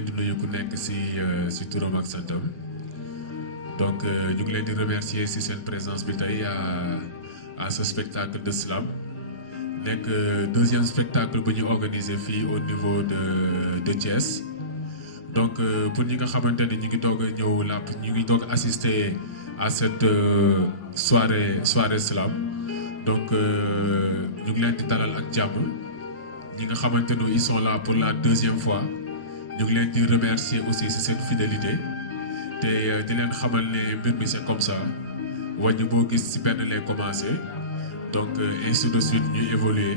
leen di nuyu ku nekk si turam ak santam donc ñu ngi leen di remercier si seen présence bi tey à ce spectacle de slam nekk deuxième spectacle bu ñu organisé fii au niveau de Thiès donc pour ñi nga xamante ni ñu ngi doog a ñëw ñu ngi doog assister à cette soirée slam donc ñu ngi leen di dalal ak jàmm ñi nga xamante ni ils sont là pour la deuxième fois ñu ngi leen di remercier aussi si seen fidélité te di leen xamal ne mbir mi c'est comme ça wàññi boo gis si benn lay commencé donc ainsi de suite ñuy évoluer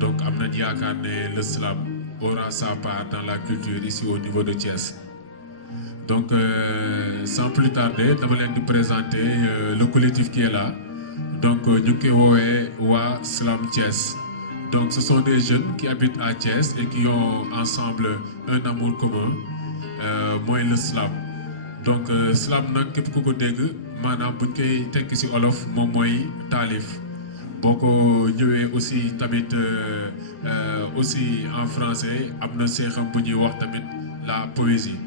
donc am nañ yaakaar ne le slam aura sa part dans la culture ici au niveau de Thiès donc sans plus tarder dama leen di présenter le collectif qui est là donc ñu ngi koy woowee waa Slam Thiès donc ce sont des jeunes qui habitent à Thiès et qui ont ensemble un amour commun mooy le slam donc slam nag képp ku ko dégg maanaam buñ koy tekki ci olof moom mooy taalif boo ko ñëwee aussi tamit aussi en français am na seexam bu ñuy wax tamit la poésie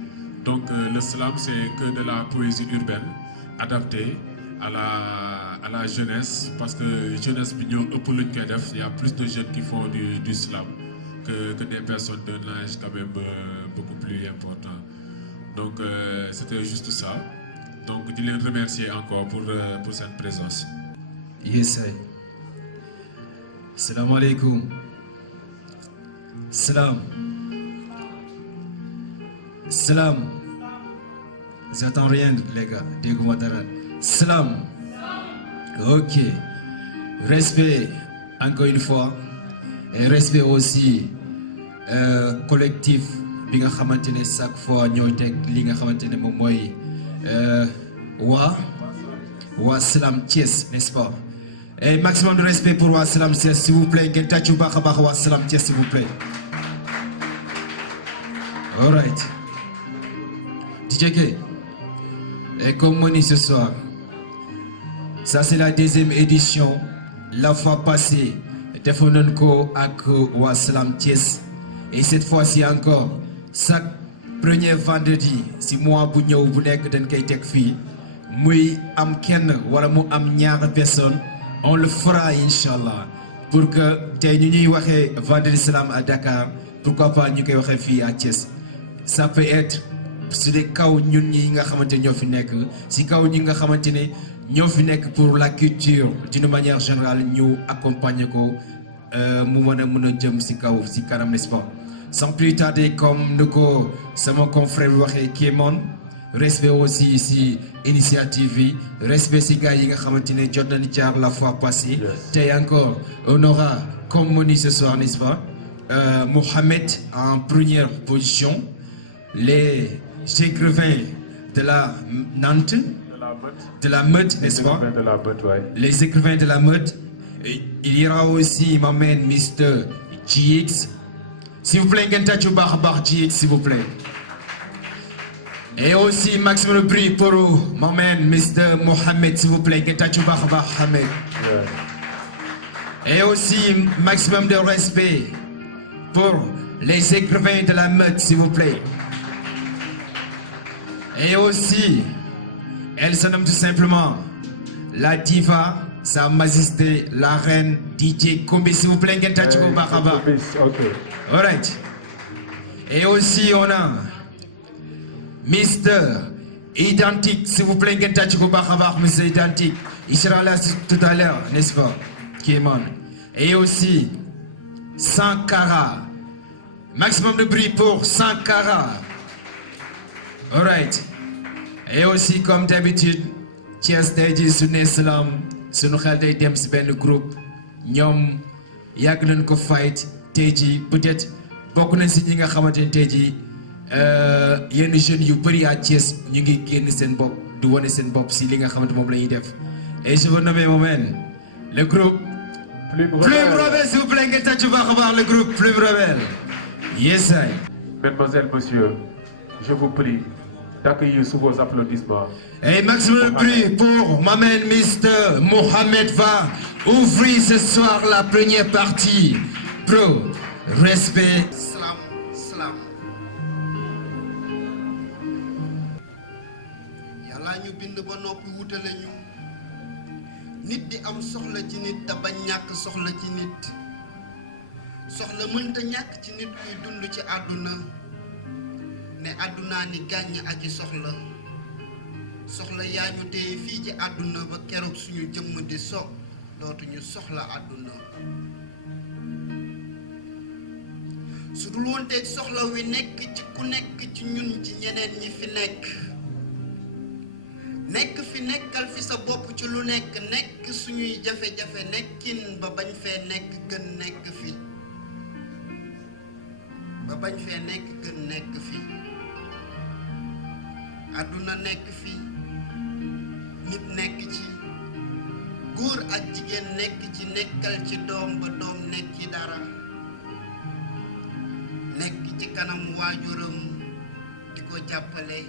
donc le slam c'est que de la poésie urbaine adaptée à la jeunesse parce que jeunesse bi ñoo ëpp luñ koy def il y a plus de jeunes qui font du slam que des personnes d'un âge quand même beaucoup plus important donc c'était juste ça donc di leen remercier encore pour cette présence. Yes sir. Salam alaikum. Salam. Salam. J'attends rien les gars. Dégguma dara. Salam. Ok. Respect encore une fois et respect aussi collectif bi nga xamante ne chaque fois ñooy teg li nga xamante ne moom mooy waa Slam Thiès n'est-ce pas et maximum de respect pour waa Slam Thiès s'il vous plaît ngeen tàccu baax a baax waa Slam Thiès s'il vous plaît. All right. DJ K. Et comme on dit ce soir. Ça c'est la deuxième édition la fois passée defoon nañ ko ak waa Slam Thiès et cette fois-ci encore chaque premier vendredi si mois bu ñëw bu nekk dañ koy teg fii muy am kenn wala mu am ñaari personne on le fera inchallah pour que tey ñu ñuy waxee vendredi slam à Dakar pourquoi pas ñu koy waxee fii à Thiès ça peut être su dee kaw ñun ñi nga xamante ñoo fi nekk si kaw ñi nga xamante ne ñoo fi nekk pour la culture d'une manière générale ñu accompagner ko mu mën a jëm si kaw si kanam n'est-ce pas sans plus tarder comme ni ko sama confrère bi waxee Kémon respect aussi si initiative yi respect si gars yi nga xamante ne jot nañu jaar la fois passée tey encore on aura comme on dit ce soir n'est-ce pas Mohamed en première position les écrivains de la Nantes de la Meute, n'est-ce pas? Les écrivains de la Meute. Il y aura aussi ma man Mr. GX. S'il vous plaît, Gentachu Barbar GX, s'il vous plaît. Et aussi maximum de bruit pour ma man Mr. Mohamed, s'il vous plaît, Gentachu Barbar Hamed. Et aussi maximum de respect pour les écrivains de la Meute, s'il vous plaît. Et aussi elle se nomme tout simplement la diva, sa majesté, la reine DJ Kombi, s'il vous plaît, Gentachu Baraba. All right. Et aussi on a Mr. Identique, s'il vous plaît, Gentachu Baraba, Mr. Identique. Il sera là tout à l'heure, n'est-ce pas? Kémon. Et aussi Sankara. Maximum de bruit pour Sankara. All right. Et aussi comme d'habitude Thiès tey jii su ne slam sunu xel day dem si benn groupe ñoom yàgg nañ ko fight tey jii peut-être bokk nañ si ñi nga xamante ne tey jii yenn jeunes yu bëri à Thiès ñu ngi génn seen bopp du wane seen bopp si li nga xamante moom la ñuy def et je veux nommer mon man le groupe Plume Rebelle s'il vous plaît ngeen tàccu baax a baax le groupe Plume Rebelle. Yes I. Mesdemoiselles, messieurs, je vous prie d'accueillir sous vos applaudissements. Et maximum de bruit pour ma man Mr. Mohamed va ouvrir ce soir la première partie. Pro, respect. Slam, slam. ba noppi wutale ñu nit di am soxla ci nit te bañ ñàkk soxla ci nit soxla mënta ñàkk ci nit kuy dund ci àdduna ne àddunaa ni gàññ ak i soxla soxla yaa ñu téye fii ci àdduna ba keroog suñu jëmm di so dootuñu soxla àdduna su dul woon teeg soxla wi nekk ci ku nekk ci ñun ci ñeneen ñi fi nekk fi nekkal fi sa bopp ci lu nekk suñuy jafe-jafe nekkin ba bañ fee nekk gën nekk fi àdduna nekk fi nit nekk ci góor ak jigéen nekk ci nekkal ci doom ba doom nekki dara nekk ci kanam waajuram di ko jàppale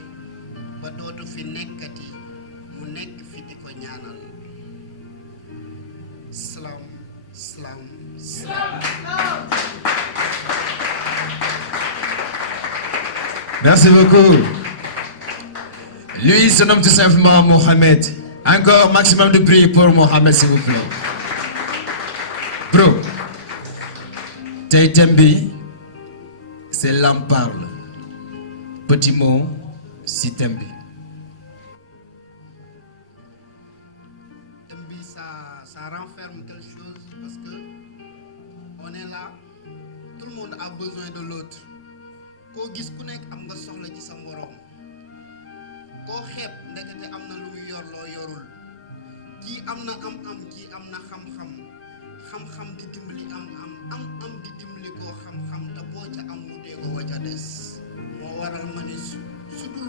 ba dootu fi nekkati mu nekk fi di ko ñaanal salaam. Merci beaucoup. Lui, il se nomme tout simplement Mohamed. Encore maximum de bruit pour Mohamed, s'il vous plaît. Bro, tey thème bi c'est l'âme parle. Petit mot si thème bi. Thème bi ça renferme quelque chose parce que on est là, tout le monde a besoin de l'autre. Koo gis ku nekk am nga soxla ci sa moroom koo xeeb ndekete am na lu muy yor loo yorul kii am na am-am kii am na xam-xam di dimbali am di dimbali koo xam-xam te boo ca am mu dee ko wa ca des moo waral ma ni su dul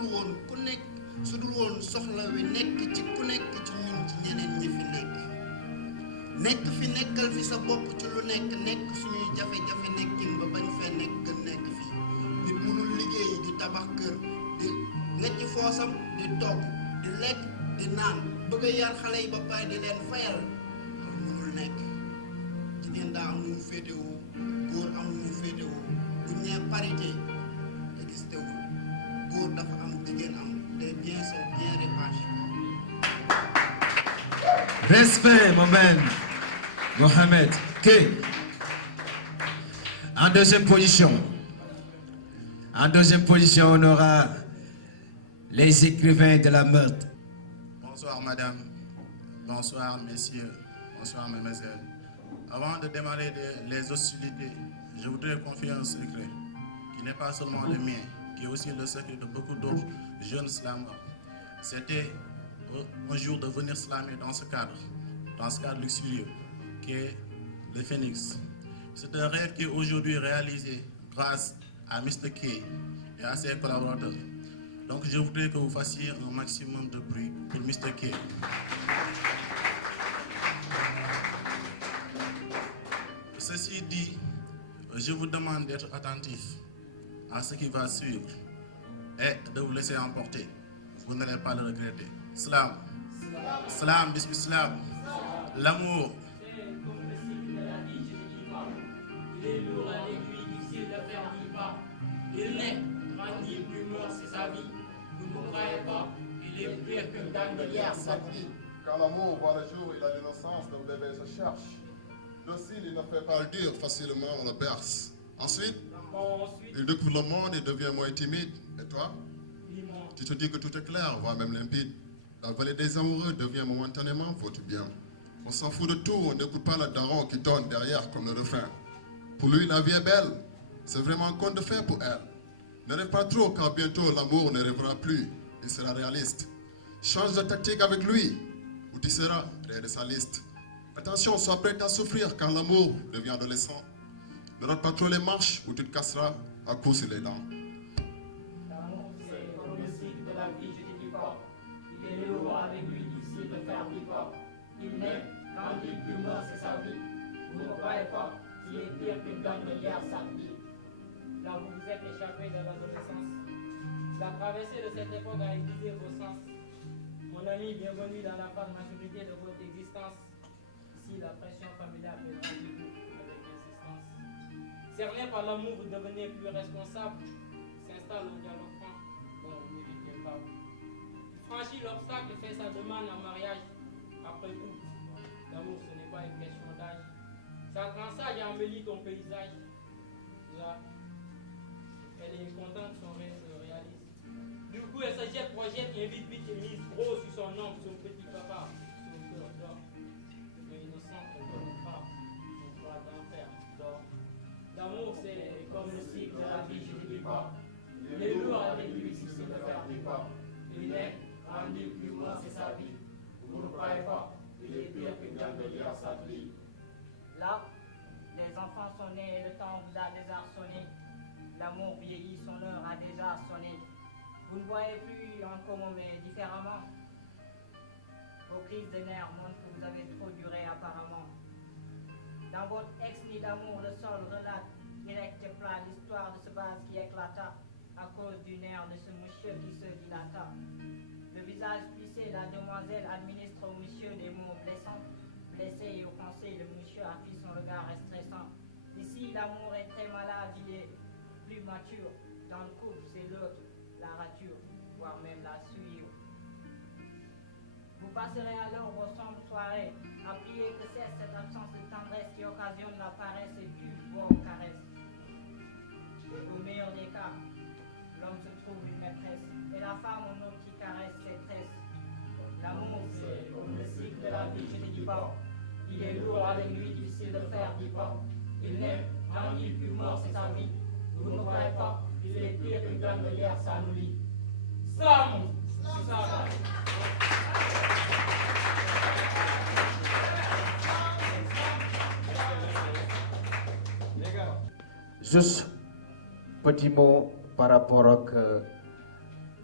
woon soxla wi nekk ci ku nekk ci ñun ci ñeneen ñi fi nekk fi nekkal fi sa bopp ci lu nekk suñuy jafe-jafe nekkin ba bañ fee nekk gën nekk fi nit mënul liggéey di tabax kër di ngecc foosam di togg di lekk di naan bëgg a yar xale yi ba pare di leen fayal loolu mënul nekk jigéen daa am lu mu féetewoo góor am lu mu féetewoo bu ñee parité existé wul góor dafa am jigéen am des biens sont bien répartis. Respect, mon man. Mohamed. Ok. En deuxième position, on aura les écrivains de la meurtre. Bonsoir madame, bonsoir messieurs, bonsoir mesdemoiselles. Avant de démarrer les hostilités, je voudrais confier un secret qui n'est pas seulement le mien, qui est aussi le secret de beaucoup d'autres jeunes slameurs. C'était un jour de venir slammer dans ce cadre luxurieux qui est le Phoenix. C'est un rêve qui est aujourd'hui réalisé grâce à Mr. K et à ses collaborateurs. Donc je voudrais que vous fassiez un maximum de bruit pour Mr. K. Ceci dit, je vous demande d'être attentif à ce qui va suivre et de vous laisser emporter. Vous n'allez pas le regretter. Slam. Slam, bismillah. L'amour. Il est lourd à l'aiguille, difficile de faire 10 pas. Il naît, tranquille, d'humour, c'est sa vie. Vous ne croyez pas, il est pire qu'une ganglière, sa vie. Quand l'amour voit le jour, il a l'innocence d'un bébé se cherche. Docile, il ne fait pas le dur, facilement on le berce. Ensuite, il découvre le monde et devient moins timide. Et toi? Tu te dis que tout est clair, voire même limpide. La vallée des amoureux devient momentanément votre bien. On s'en fout de tout, on n'écoute pas le daron qui donne derrière comme le refrain. Pour lui, la vie est belle. C'est vraiment un conte de fait pour elle. Ne rêve pas trop, car bientôt l'amour ne rêvera plus. Il sera réaliste. Change de tactique avec lui, ou tu seras rayé de sa liste. Attention, sois prêt à souffrir quand l'amour devient adolescent. Ne rate pas trop les marches, ou tu te casseras à coups sur les dents. L'amour, c'est comme le cycle de la vie, je ne dis pas. Il est lourd avec lui, difficile de faire 10 pas. Il naît, tranquille, d'humour, c'est sa vie. Vous ne croyez pas. Il est pire qu'une ganglière samedi. Là, vous vous êtes échappé de l'adolescence. La traversée de cette époque a aiguisé vos sens. Mon ami, bienvenue dans la phase maturité de votre existence. Ici, la pression familiale est rendez-vous avec insistance. Cerné par l'amour, vous devenez plus responsable. S'installe un dialogue franc dont vous n'évitez pas. franchit l'obstacle et fait sa demande en mariage. Après tout, l'amour ce n'est pas une question d'âge. Ça transage et embellit ton paysage. Là, elle est contente, son rêve se réalise. Du coup, elle se jette, projette, invite vite et mise gros sur son oncle, son petit papa. Son cœur d'or. Mais innocente, elle ne donne pas. Son droit d'enfer d'or. L'amour, c'est comme le cycle de la vie, je ne dis pas. Il est lourd avec lui, si c'est de faire du corps. Il est rendu plus grand, c'est sa vie. Vous ne croyez pas, il est pire qu'une gambelière sa vie. Là, les enfants sont nés et le temps vous a désarçonné. L'amour vieillit, son heure a déjà sonné. Vous ne voyez plus en commun mais différemment. Vos crises de nerfs montrent que vous avez trop duré apparemment. Dans votre ex-nid d'amour, le sol relate direct et plat l'histoire de ce vase qui éclata à cause du nerf de ce monsieur qui se dilata. Le visage plissé, la demoiselle administre au monsieur des mots blessants. Blessé et offensé, le monsieur affiche son regard stressant. Ici, l'amour est très malade, il est plus mature. Dans le couple, c'est l'autre, la rature, voire même la suivre. Vous passerez alors vos sombres soirées à prier que cesse cette absence de tendresse qui occasionne la paresse et tue vos caresses. Au meilleur des cas, l'homme se trouve une maîtresse et la femme un homme qui caresse ses tresses. L'amour, c'est comme le cycle de la vie, je ne dis pas. Il est lourd avec lui, difficile de faire du pas. Il naît, grandit, puis mort, c'est sa vie. Vous ne croyez pas, il est pire qu'une gambelière, ça nous lie. Slam! Juste petit mot par rapport au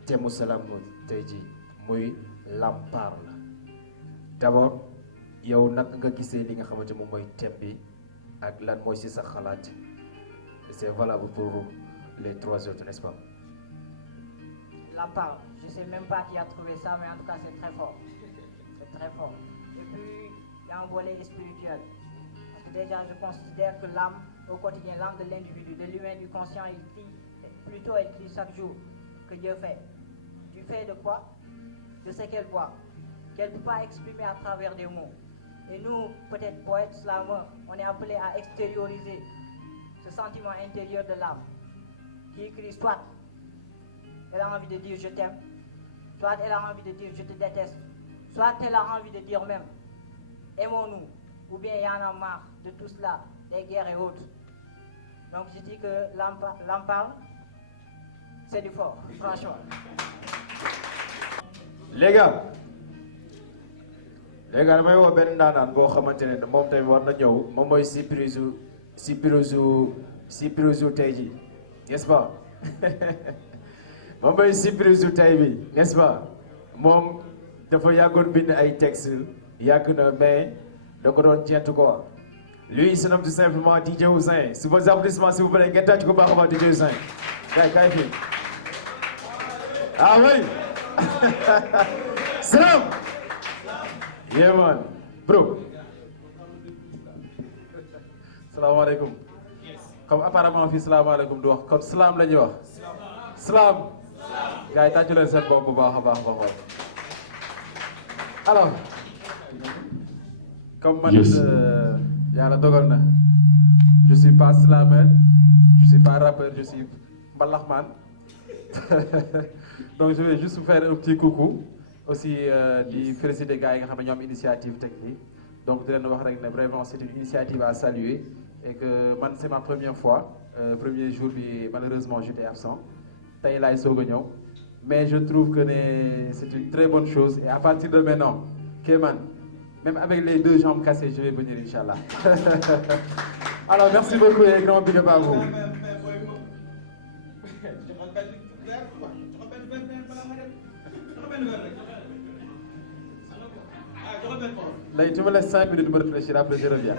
thème u Salam tey jii muy Lam parle. D'abord yow naka nga gisee li nga xamante moom mooy thème bi ak lan mooy ci sa xalaat. C'est valable pour les trois autres, n'est-ce pas? Lam parle. Je ne sais même pas qui a trouvé ça, mais en tout cas c'est très fort. C'est très fort. Et puis il y a un volet spirituel. Parce que déjà je considère que l'âme au quotidien, l'âme de l'individu, de l'humain, du conscient, il crie, plutôt elle crie chaque jour que Dieu fait. Du fait de quoi? De ce qu'elle voit, qu'elle ne peut pas exprimer à travers des mots. Et nous, peut-être poètes, slameurs, on est appelés à extérioriser ce sentiment intérieur de l'âme qui écrit soit elle a envie de dire je t'aime, soit elle a envie de dire je te déteste, soit elle a envie de dire même aimons-nous, ou bien il y en a marre de tout cela, des guerres et autres. Donc je dis que l'âme parle, c'est du fort, franchement. Les gars damay woo benn ndaanaan boo xamante ne moom tamit war na ñëw moom mooy surprise tey ji, n'est-ce pas? moom mooy surprise tey bi, n'est-ce pas? moom dafa yàggoon bind ay texte yàgg na mais da ko doon jentu quoi. Lui il se nomme tout simplement DJ Ouzin. Sous vos applaudissements s'il vous plaît, ngeen tàcc ko baax a baax DJ Ouzin. Kay fi. Ah oui. Salam. Yeah man. Bro. Salaamaaleykum. Comme apparemment fii salaamaaleykum du wax comme salaam la ñuy wax. Salaam. Gars yi tàccu leen seen bopp bu baax a baax ba xool. Alors. Comme man yàlla dogal na. Je suis pas slameur, je suis pas rappeur, je suis mbalaxman. Donc je vais juste vous faire un petit coucou. Aussi di féliciter gars yi nga xam ne ñoom initiative technique. Donc di leen wax rek ne vraiment c'est une initiative à saluer et que man c'est ma première fois. Premier jour bi malheureusement j'étais absent. Tey laay soog a ñëw. Mais je trouve que c'est une très bonne chose et à partir de maintenant, Kéman, même avec les deux jambes cassées, je vais venir, Inch'Allah. Alors, merci beaucoup et grand big up à vous. Là, tu me laisses 5 minutes de me réfléchir, après je reviens.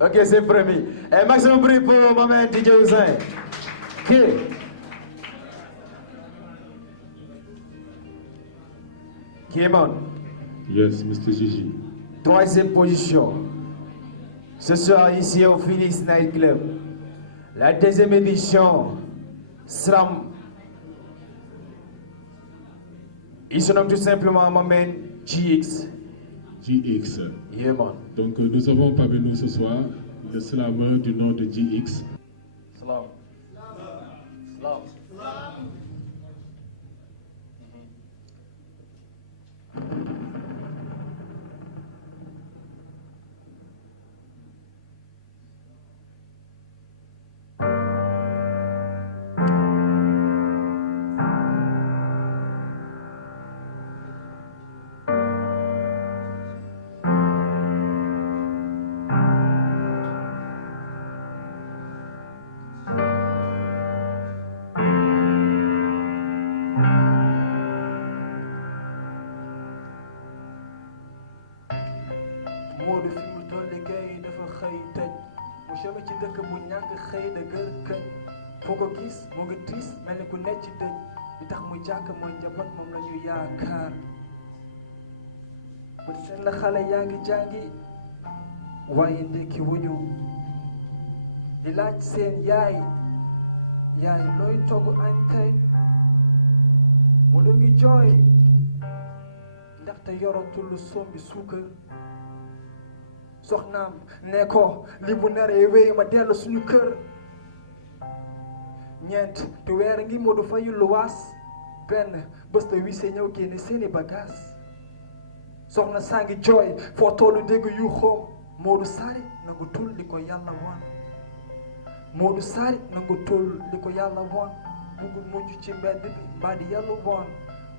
Ok, c'est promis. Et maximum bruit pour maman DJ Ouzin. Kéman. Yes, Mr. Gigi. Troisième position. Ce soir ici au Phoenix Night Club. La deuxième édition. Slam. Il se nomme tout simplement my man GX. GX. Yeah, man. Donc nous avons parmi nous ce soir le slammer du nom de GX. Slam. Slam. Modou fi mu toll liggéey dafa xëy tëj mu chômé ci dëkk bu ñàkk xëy da gër këj foo ko gis mu ngi triste mel ni ku nekk ci dëj li tax mu jàkk mooy njaboot moom la ñu yaakaar bu seen la xale yaa ngi jàngi waaye ndekki wuñu di laaj seen yaay looy togg añ tey mu do ngi jooy ndaxte yoratul sombi suukar soxnaam ne ko li bu naree wéy ma dellu suñu kër ñeent te weer ngi Modou fayu luwaas benn bés te wise ñëw génne seeni bagaas soxna saa ngi jooy foo tollu dégg yu xoom Modou Sari nangu tul li ko yàlla woon Modou Sari nangu tul li ko yàlla woon bugul mujj ci mbedd bi mbaa di yàlla woon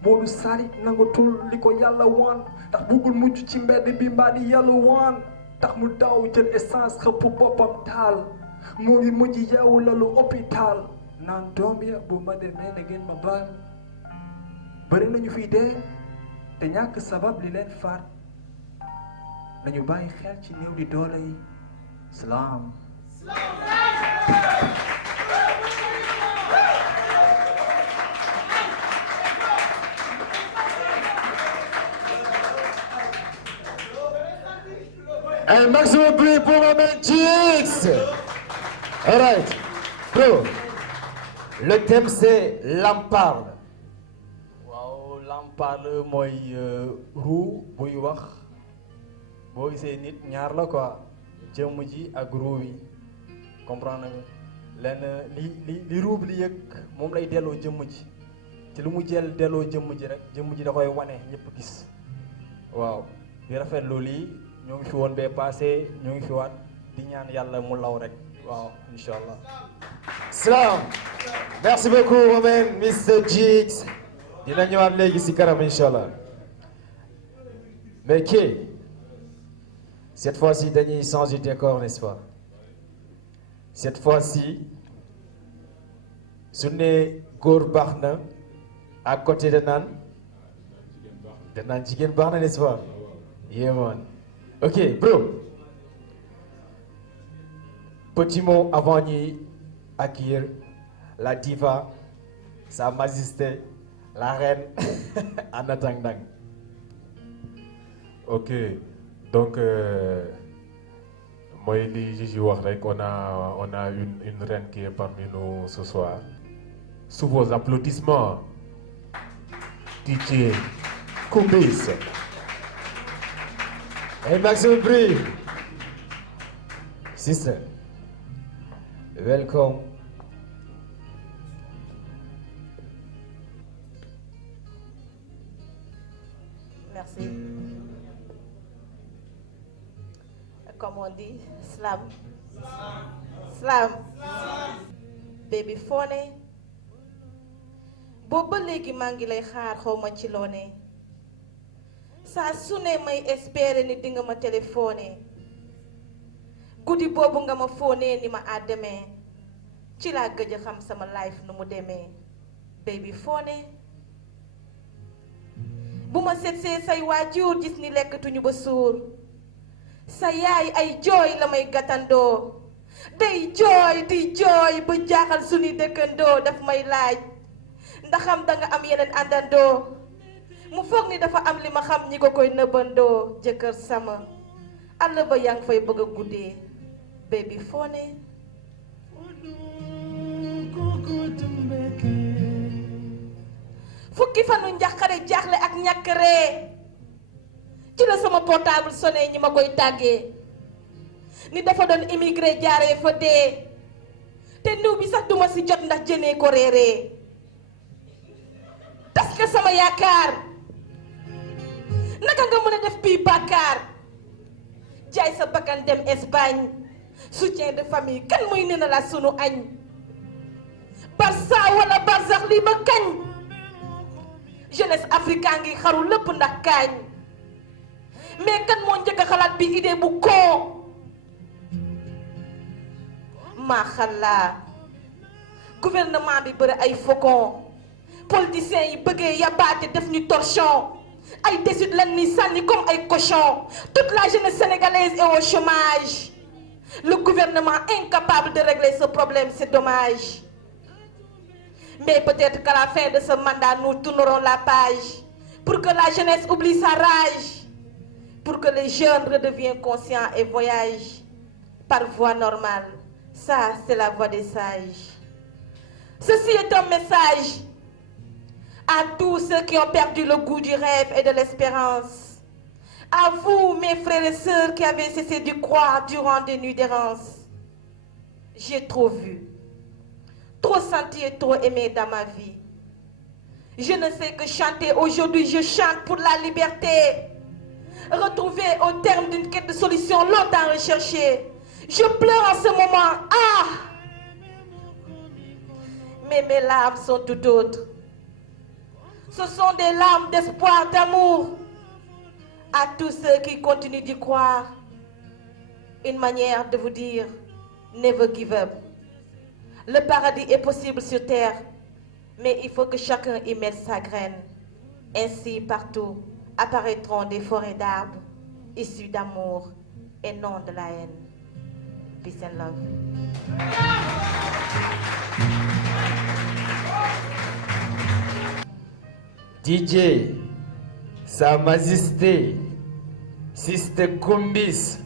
Modou Sari nangu tul li ko yàlla woon ndax bugul mujj ci mbedd bi mbaa di yàlla woon tax mu daw jël essence xëpp boppam taal mu ngi mujj yeewu lalu hôpital naan doom ya bu ma demee na ngeen ma baal bëri nañu fiy dee te ñàkk sabab li leen faat nañu bàyyi xel ci néew di doole yi salaam. Un maximum bruit pour ma man GX. Alright, bro. Le thème c'est Lamparle. waaw Lamparle mooy ruu buy wax boo gisee nit ñaar la quoi jëmm ji ak ruu bi comprendre nga lenn li ruu bi li yëg moom lay delloo jëmm ji te lu mu jël delloo jëmm ji rek jëmm ji da koy wane ñëpp gis waaw di rafetlu lii ñoo ngi fi woon bee passé ñoo ngi fi waat di ñaan yàlla mu law rek waaw incha allah. Salam. Merci beaucoup, my man, Mr. GX. dina ñëwaat léegi si kanam inchallah. Mais Kay, cette fois-ci dañuy changer de décor, n'est-ce pas? Cette fois-ci su ne góor baax na à côté de naan jigéen baax na, n'est-ce pas? Yeah man. Ok bro, petit mot avant ñuy accueillir la diva, sa majesté, la reine Anna Dang Dang. Ok, donc mooy li Gigi wax rek, on a une reine qui est parmi nous ce soir. Sous vos applaudissements, DJ Kumbis. Et maximum bruit. Sister, welcome. Merci. Comme on dit, slam. Slam. Baby Fone. boobu ba léegi maa ngi lay xaar xawma ci loo ne saa su ne may espérer ni dinga ma téléphoné guddi boobu nga ma fóonee ni ma àddemee ci laa gëj a xam sama life nu mu demee Baby Fone. bu ma setsee say waajur gis ni lekkatuñu ba suur sa yaay ay jooy la may gàttandoo day jooy di jooy ba jaaxal suñuy dëkkandoo daf may laaj ndaxam danga am yeneen àndandoo mu foog ni dafa am li ma xam ñi ko koy nëbbandoo jëkkër sama àll ba yaa ngi fay bëgg a guddee Baby Fone. fukki fanu njàqare jaaxle ak ñàkk ree ci la sama portable sonné ñi ma koy tàggee ni dafa doon immigré jaaree fa dee te niw bi sax duma si jot ndax jënee ko réeree tas ka sama yaakaar naka nga mën a def bii bàkkaar jaay sa bakkan dem Espagne soutien de famille kan muy nena la sunu añ Barça wala Barsax lii ba kañ jeunesse africain ngi xaru lépp ndax kaañ mais kan moo njëkk a xalaat bi idée bu koo maa xalaa gouvernement bi bëri ay faucon politiciens yi bëggee yabaate def ñu torchon ay décides lan ni sànni comme ay cochon toute la jeunesse sénégalaise est au chômage le gouvernement incapable de régler ce problème c'est dommage mais peut-être qu'à la fin de ce mandat nous tournerons la page pour que la jeunesse oublie sa rage pour que les jeunes redeviennent conscients et voyagent par voie normale. Ça, c'est la voie des sages. Ceci est un message à tous ceux qui ont perdu le goût du rêve et de l'espérance. À vous, mes frères et sœurs qui avez cessé de croire durant des nuits d'errance. J'ai trop vu, trop senti et trop aimé dans ma vie. Je ne sais que chanter. Aujourd'hui, je chante pour la liberté. Retrouvé au terme d'une quête de solution longtemps recherchée. Je pleure en ce moment. Ah! Mais mes larmes sont tout autres. Ce sont des larmes d'espoir, d'amour. À tous ceux qui continuent d'y croire. Une manière de vous dire, never give up. Le paradis est possible sur terre, mais il faut que chacun y mette sa graine. Ainsi, partout, apparaîtront des forêts d'arbres issus d'amour et non de la haine. Peace and love. DJ, Sa Majesté, Sister Kumbis.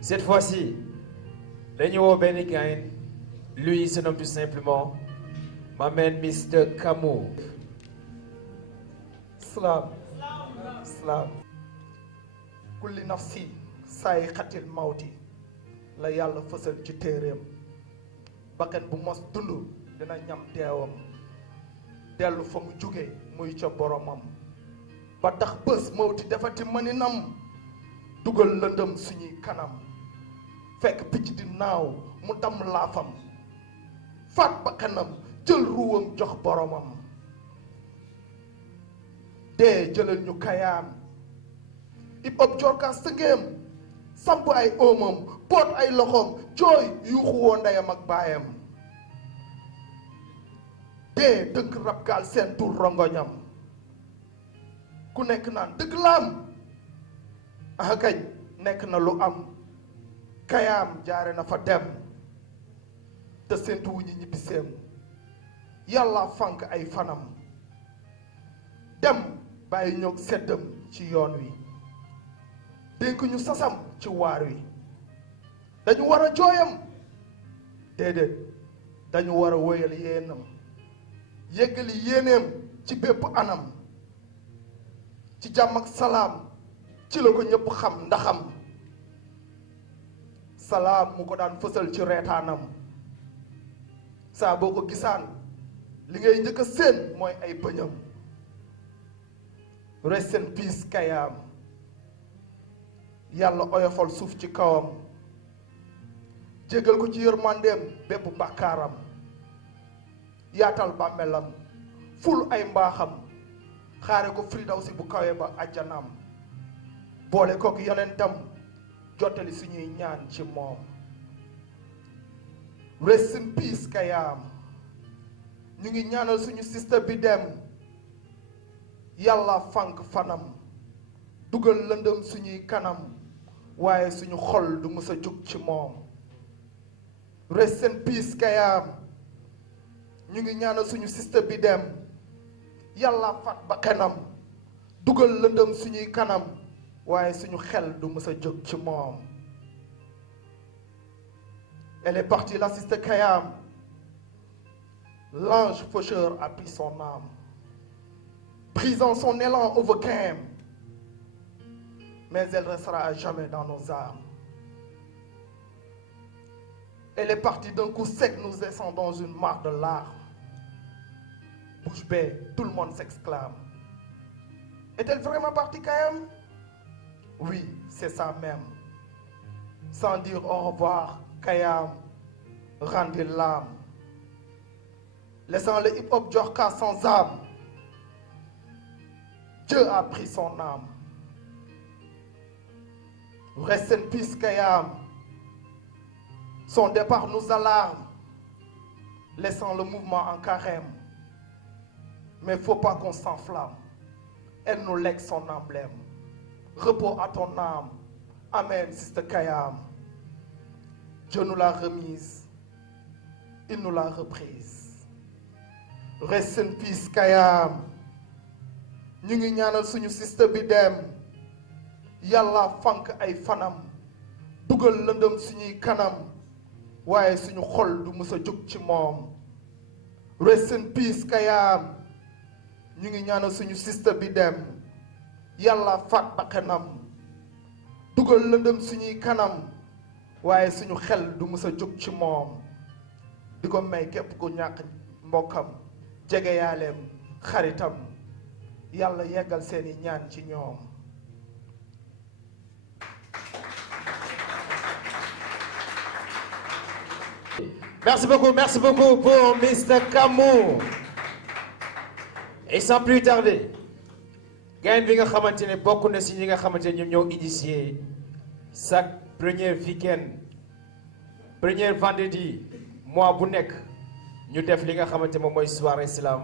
Cette fois-ci, l'agneau Benikain, lui se nomme tout simplement m'amène Mr. Kamo. Slam. Kulli nafsi saay xatil mawti la yàlla fësal ci téeréem bakkan bu mos dund dina ñam deewam dellu fa mu jóge muy ca boromam ba tax bés mawti defati mëninam dugal lëndëm suñuy kanam fekk picc di naaw mu dam laafam faat bakkanam jël ruwam jox boromam dee jëlal ñu kayaam hip hop jorkaas sëngeem samp ay oomam boot ay loxoom jooy yuuxu woo ndeyam ak baayam dee dënk rab gaal seen tur rongoñam ku nekk naan dëgg laam ah kañ nekk na lu am kayaam jaare na fa dem te seentu wu ñi ñibbiseem yàlla fànk ay fanam dem bàyyi ñoog seddam ci yoon wi dénk ñu sasam ci waar wi dañu war a jooyam déedéet dañu war a woyal yéenam yéggali yéeneem ci bépp anam ci jàmm ak salaam ci la ko ñëpp xam ndaxam salaam mu ko daan fësal ci reetaanam saa boo ko gisaan li ngay njëkk a séen mooy ay bëñam rest in peace kayaam yàlla oyofal suuf ci kawam jégal ko ci yërmandeem bépp bàkkaaram yaatal bàmmeelam ful ay mbaaxam xaare ko firdawsi bu kawe ba àjjanaam boole kook yonentam jottali suñuy ñaan ci moom rest in peace kayaam ñu ngi ñaanal suñu sista bi dem yàlla fànk fanam dugal lëndëm suñuy kanam waaye suñu xol du mës a jóg ci moom rest in peace kayaam ñu ngi ñaanal suñu sista bi dem yàlla fat ba kanam dugal lëndëm suñuy kanam waaye suñu xel du mës a jóg ci moom. Elle est partie, la sister Kayam. L'ange faucheur a pris son âme. brisant son élan overcame. Mais elle restera à jamais dans nos âmes. Elle est partie d'un coup sec, nous laissant dans une mare de larmes. Bouche bée, tout le monde s'exclame. Est-elle vraiment partie, Kayam? Oui, c'est ça même. Sans dire au revoir, Kayam rendit l'âme, laissant le hip-hop Djorka sans âme. Dieu a pris son âme. Reste in peace, Kayam. Son départ nous alarme, laissant le mouvement en carême. Mais faut pas qu'on s'enflamme. Elle nous lègue son emblème. Repos à ton âme. Amen, Sister Kayam. Dieu nous l'a remise. Il nous l'a reprise. Rest in peace, Kayam. Ñu ngi ñaanal suñu sister bi dem. Yàlla fank ay fanam. Dugal lëndëm suñuy kanam. Waaye suñu xol du mës a jóg ci moom. Rest in peace, Kayam. Ñu ngi ñaanal suñu sister bi dem. Yàlla faat bakkanam. Dugal lëndëm suñuy kanam. Waaye suñu xel du mës a jóg ci moom. Di ko may képp ku ñàkk mbokkam, jegeyaaleem, xaritam. Yàlla yeggal seeni ñaan ci ñoom. Merci beaucoup pour Mr. Kamou. Et sans plus tarder, gain bi nga xamante ne bokk na si ñi nga xamante ne ñoom ñoo initié chaque premier week-end, premier vendredi mois bu nekk ñu def li nga xamante moom mooy soirée slam.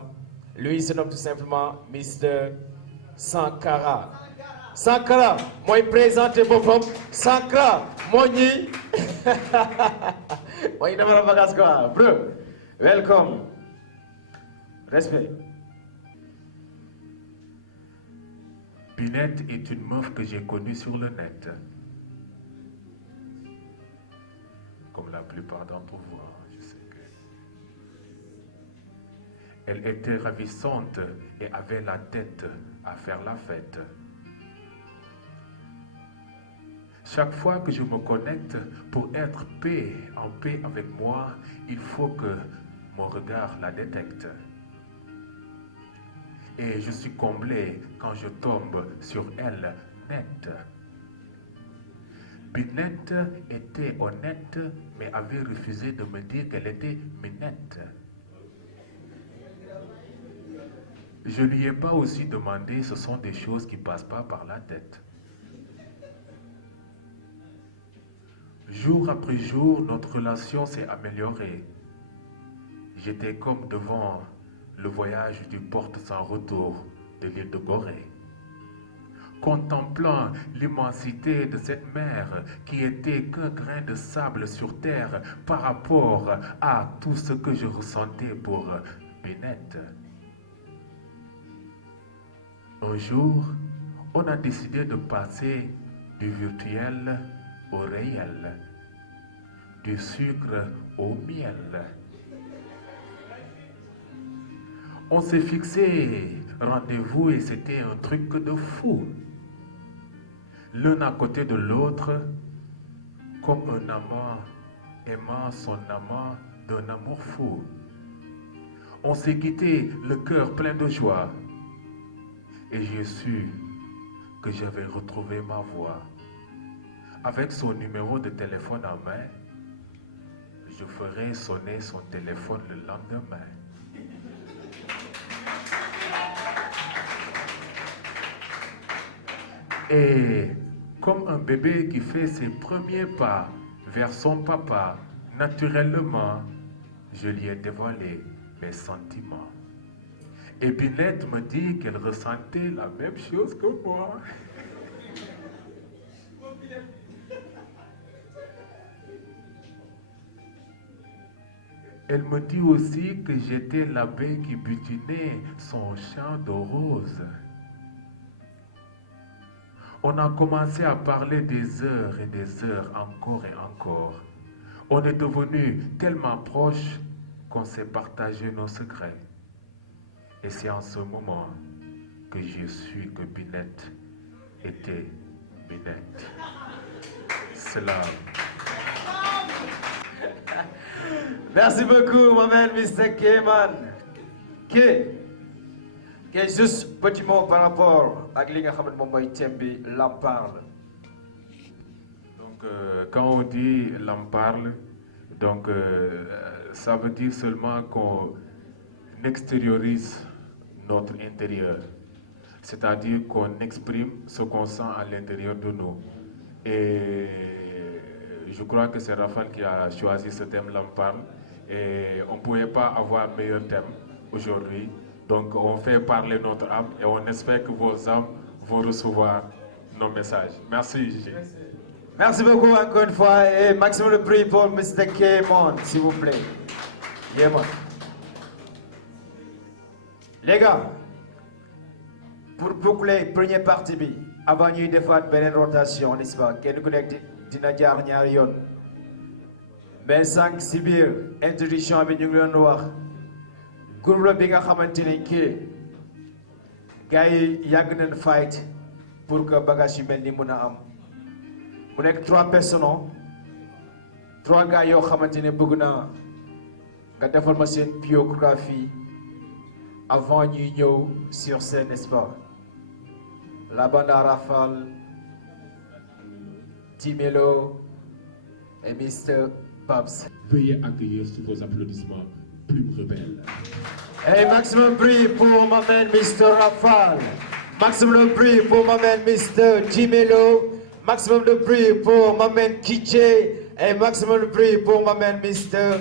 Lui se nomme tout simplement Mr. Sankara. Sankara mooy présenté boppam. Sankara moo ñi mooy dama la bagage quoi bro. Welcome. Respect. Binette est une meuf que j'ai connue sur le net. Comme la plupart d'entre vous, je sais que... Elle était ravissante et avait la tête à faire la fête. Chaque fois que je me connecte pour être en paix avec moi, il faut que mon regard la détecte. Et je suis comblé quand je tombe sur elle net. Binette était honnête, mais avait refusé de me dire qu'elle était minette. Je lui ai pas aussi demandé, ce sont des choses qui passent pas par la tête. Jour après jour, notre relation s'est améliorée. J'étais comme devant le voyage du porte sans retour de l'île de Gorée, contemplant l'immensité de cette mer qui était qu'un grain de sable sur terre par rapport à tout ce que je ressentais pour Binette. Un jour, on a décidé de passer du virtuel au réel, du sucre au miel. On s'est fixé rendez-vous et c'était un truc de fou. L'un à côté de l'autre, comme un amant aimant son amant d'un amour fou. On s'est quitté le cœur plein de joie et j'ai su que j'avais retrouvé ma voix. Avec son numéro de téléphone en main, je ferai sonner son téléphone le lendemain. Et comme un bébé qui fait ses premiers pas vers son papa, naturellement, je lui ai dévoilé mes sentiments. Et Binette me dit qu'elle ressentait la même chose que moi. Elle me dit aussi que j'étais l'abbé qui butinait son champ de roses. On a commencé à parler des heures et des heures, encore et encore. On est devenus tellement proches qu'on s'est partagé nos secrets. Et c'est en ce moment que j'ai su que Binette était Binette. Slam. Merci beaucoup, moi-même, Mr. Kman. K. Juste petit mot par rapport à ce que l'en parle. Donc, quand on dit l'en parle, donc, ça veut dire seulement qu'on extériorise notre intérieur. C'est-à-dire qu'on exprime ce qu'on sent à l'intérieur de nous. Et je crois que c'est Raphaël qui a choisi ce thème, l'en parle. Et on ne pouvait pas avoir meilleur thème aujourd'hui. Donc on fait parler notre âme et on espère que vos âmes vont recevoir nos messages. Merci, Gigi. Merci beaucoup encore une fois et maximum de prix pour Mr. Kman, s'il vous plaît. Yeah, man. Les gars, pour boucler première partie, avant de faire une rotation, n'est-ce pas? Quel connecte dina jaar ñaari yoon. Mais sànq si biir introduction bi ñu ngi leen wax groupe la bi nga xamante ni kii gars yi yàgg nañ fight pour que bagage yu mel ni mun a am mu nekk 3 personnes 3 gars yoo xamante ne bëgg naa nga defal ma seen biographie avant ñuy ñëw sur scène, n'est-ce pas? La bande à Rafale, Timelo et Mr. Babs. Veuillez accueillir sous vos applaudissements Plume Rebelle. Et maximum prix pour ma man Mr. Rafale. Maximum prix pour ma man Mr. Timelo. Maximum de prix pour ma man KJ. Et maximum de prix pour ma man Mr.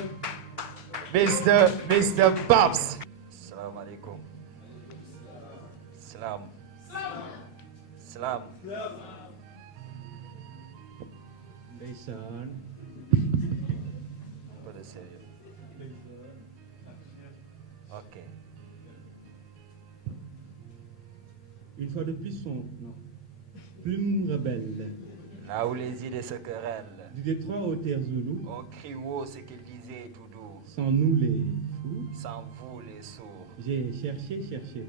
Babs. Salam alaikum. Salam. Salam. Ndeysaan. Un peu de sérieux. Ok. Une fois de plus, son nom. Plume Rebelle. Là où les idées se querellent. Du Détroit au Terre Zoulou. On crie haut ce qu'ils disaient tout doux. Sans nous les fous. Sans vous les sourds. J'ai cherché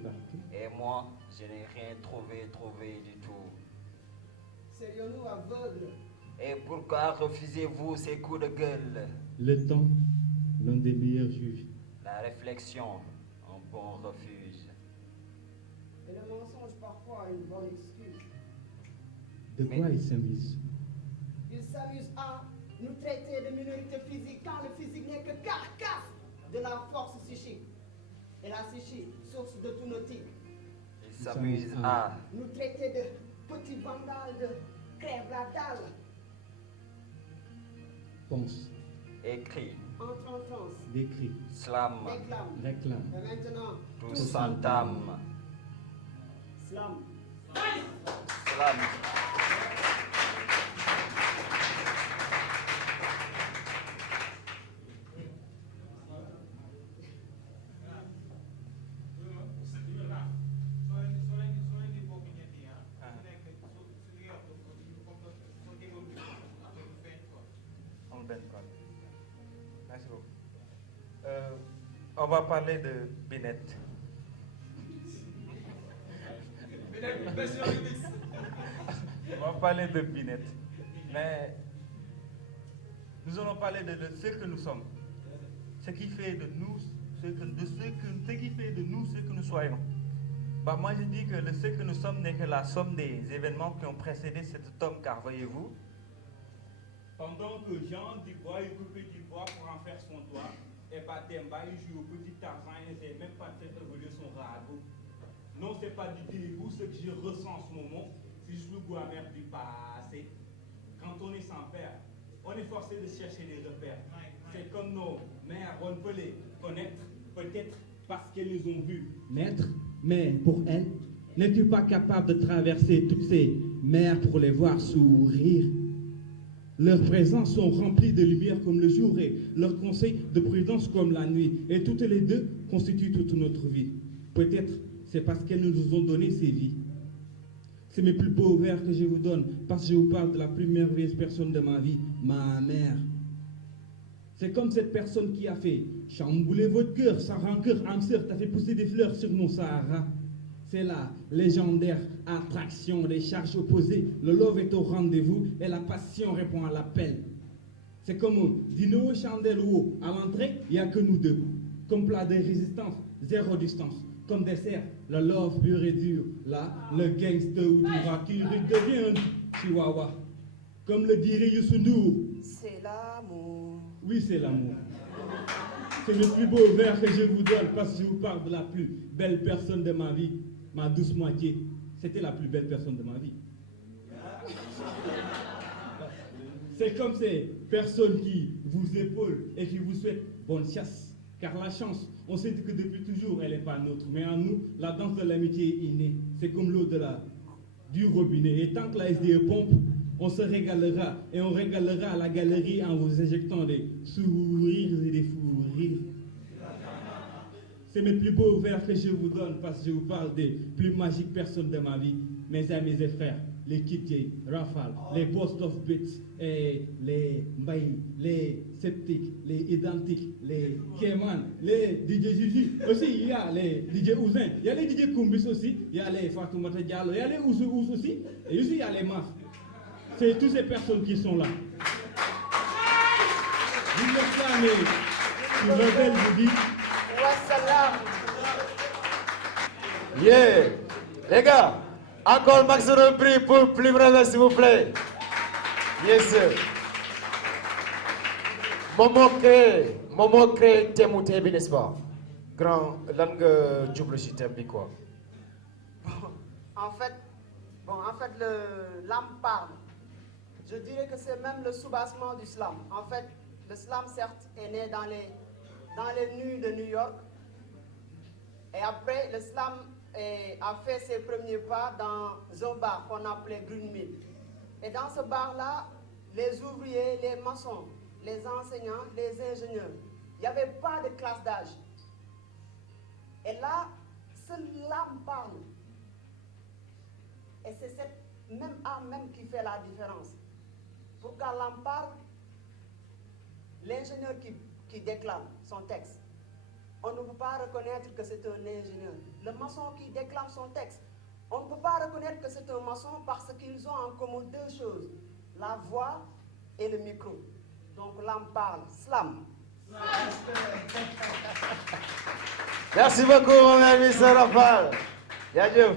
partout. Et moi, je n'ai rien trouvé du tout. Serions-nous aveugles? Et pourquoi refusez-vous ces coups de gueule? Le temps, l'un des meilleurs juges. La réflexion, un bon refuge. Et le mensonge parfois une bonne excuse. De quoi il s'amuse? Ils s'amusent à nous traiter de minorité physique quand le physique n'est que carcasse de la force psychique. Et la psychique, source de tout nautique. Ils s'amusent à nous traiter de petits vandales, de crève la dalle. Pense. Écrit. Entre en France. Décrit. Slam. Réclame. Et maintenant. Tout s'entame. Slam. Slam. Merci beaucoup. On va parler de Binette. On va parler de Binette. Mais nous allons parler de ce que nous sommes. Ce qui fait de nous ce qui fait de nous ce que nous soyons. Bah, moi je dis que ce que nous sommes n'est que la somme des événements qui ont précédé cet homme, car voyez-vous, pendant que Jean Dubois il coupait du bois pour en faire son toit, et Batemba il joue au petit Tarzan et n'essaie même pas de faire évoluer son radeau. Non, c'est pas du dégoût, ce que je ressens en ce moment, c'est juste le goût amer du passé. Quand on est sans père, on est forcé de chercher des repères. C'est comme nos mères, on peut les connaître, peut-être parce qu'elles nous ont vus naître, mais pour elles, n'es-tu pas capable de traverser toutes ces mers pour les voir sourire? Leurs présences sont remplies de lumière comme le jour et leurs conseils de prudence comme la nuit. Et toutes les deux constituent toute notre vie. Peut-être c'est parce qu'elles nous ont donné ces vies. C'est mes plus beaux vers que je vous donne parce que je vous parle de la plus merveilleuse personne de ma vie, ma mère. C'est comme cette personne qui a fait chambouler votre cœur, sa rancœur, âme sœur, t'as fait pousser des fleurs sur mon Sahara. C'est la légendaire attraction des charges opposées. Le love est au rendez-vous et la passion répond à l'appel. C'est comme un dîner aux chandelles haut. À l'entrée, il n'y a que nous deux. Comme plat de résistance, zéro distance. Comme dessert, le love pur et dur. Là, le gangster ou du vacuum devient un chihuahua. Comme le dirait Youssou N'Dour. C'est l'amour. Oui, c'est l'amour. C'est le plus beau verre que je vous donne parce que je vous parle de la plus belle personne de ma vie, ma douce moitié. C'était la plus belle personne de ma vie. C'est comme ces personnes qui vous épaulent et qui vous souhaitent bonne chasse. Car la chance, on sait que depuis toujours, elle n'est pas nôtre. Mais en nous, la danse de l'amitié est innée. C'est comme l'eau du robinet. Et tant que la SDE pompe, on se régalera. Et on régalera la galerie en vous injectant des sourires et des fous rires. C'est mes plus beaux vers que je vous donne parce que je vous parle des plus magiques personnes de ma vie. Mes amis et frères, les Kitty, Rafale, les Post of Beats, et les Mbaye, les Sceptiques, les Identiques, les Kéman, les DJ Juju. Aussi, il y a les DJ Ouzin, il y a les DJ Kumbis aussi, il y a les Fatoumata Diallo, il y a les Ouzou aussi, et aussi il y a les Maf. C'est toutes ces personnes qui sont là. Vous m'exclamez, le rebelle vous dit. Wassalam. Yeah, les gars, encore maximum prix pour plus bref, s'il vous plaît. Yes, sir. Momo créé thème ou thème, n'est-ce pas? Grand, langue double si thème, quoi. En fait, l'âme parle. Je dirais que c'est même le soubassement du slam. En fait, le slam, certes, est né dans les nuits de New York. Et après, le slam a fait ses premiers pas dans un bar qu'on appelait Green Mill. Et dans ce bar-là, les ouvriers, les maçons, les enseignants, les ingénieurs, il n'y avait pas de classe d'âge. Et là, seule l'âme parle. Et c'est cette même âme même qui fait la différence. Pour qu'à l'âme parle, l'ingénieur qui déclame son texte, on ne peut pas reconnaître que c'est un ingénieur. Le maçon qui déclame son texte, on ne peut pas reconnaître que c'est un maçon parce qu'ils ont en commun deux choses, la voix et le micro. Donc l'âme parle, slam. Merci beaucoup, mon ami Sarafal. Yadjouf.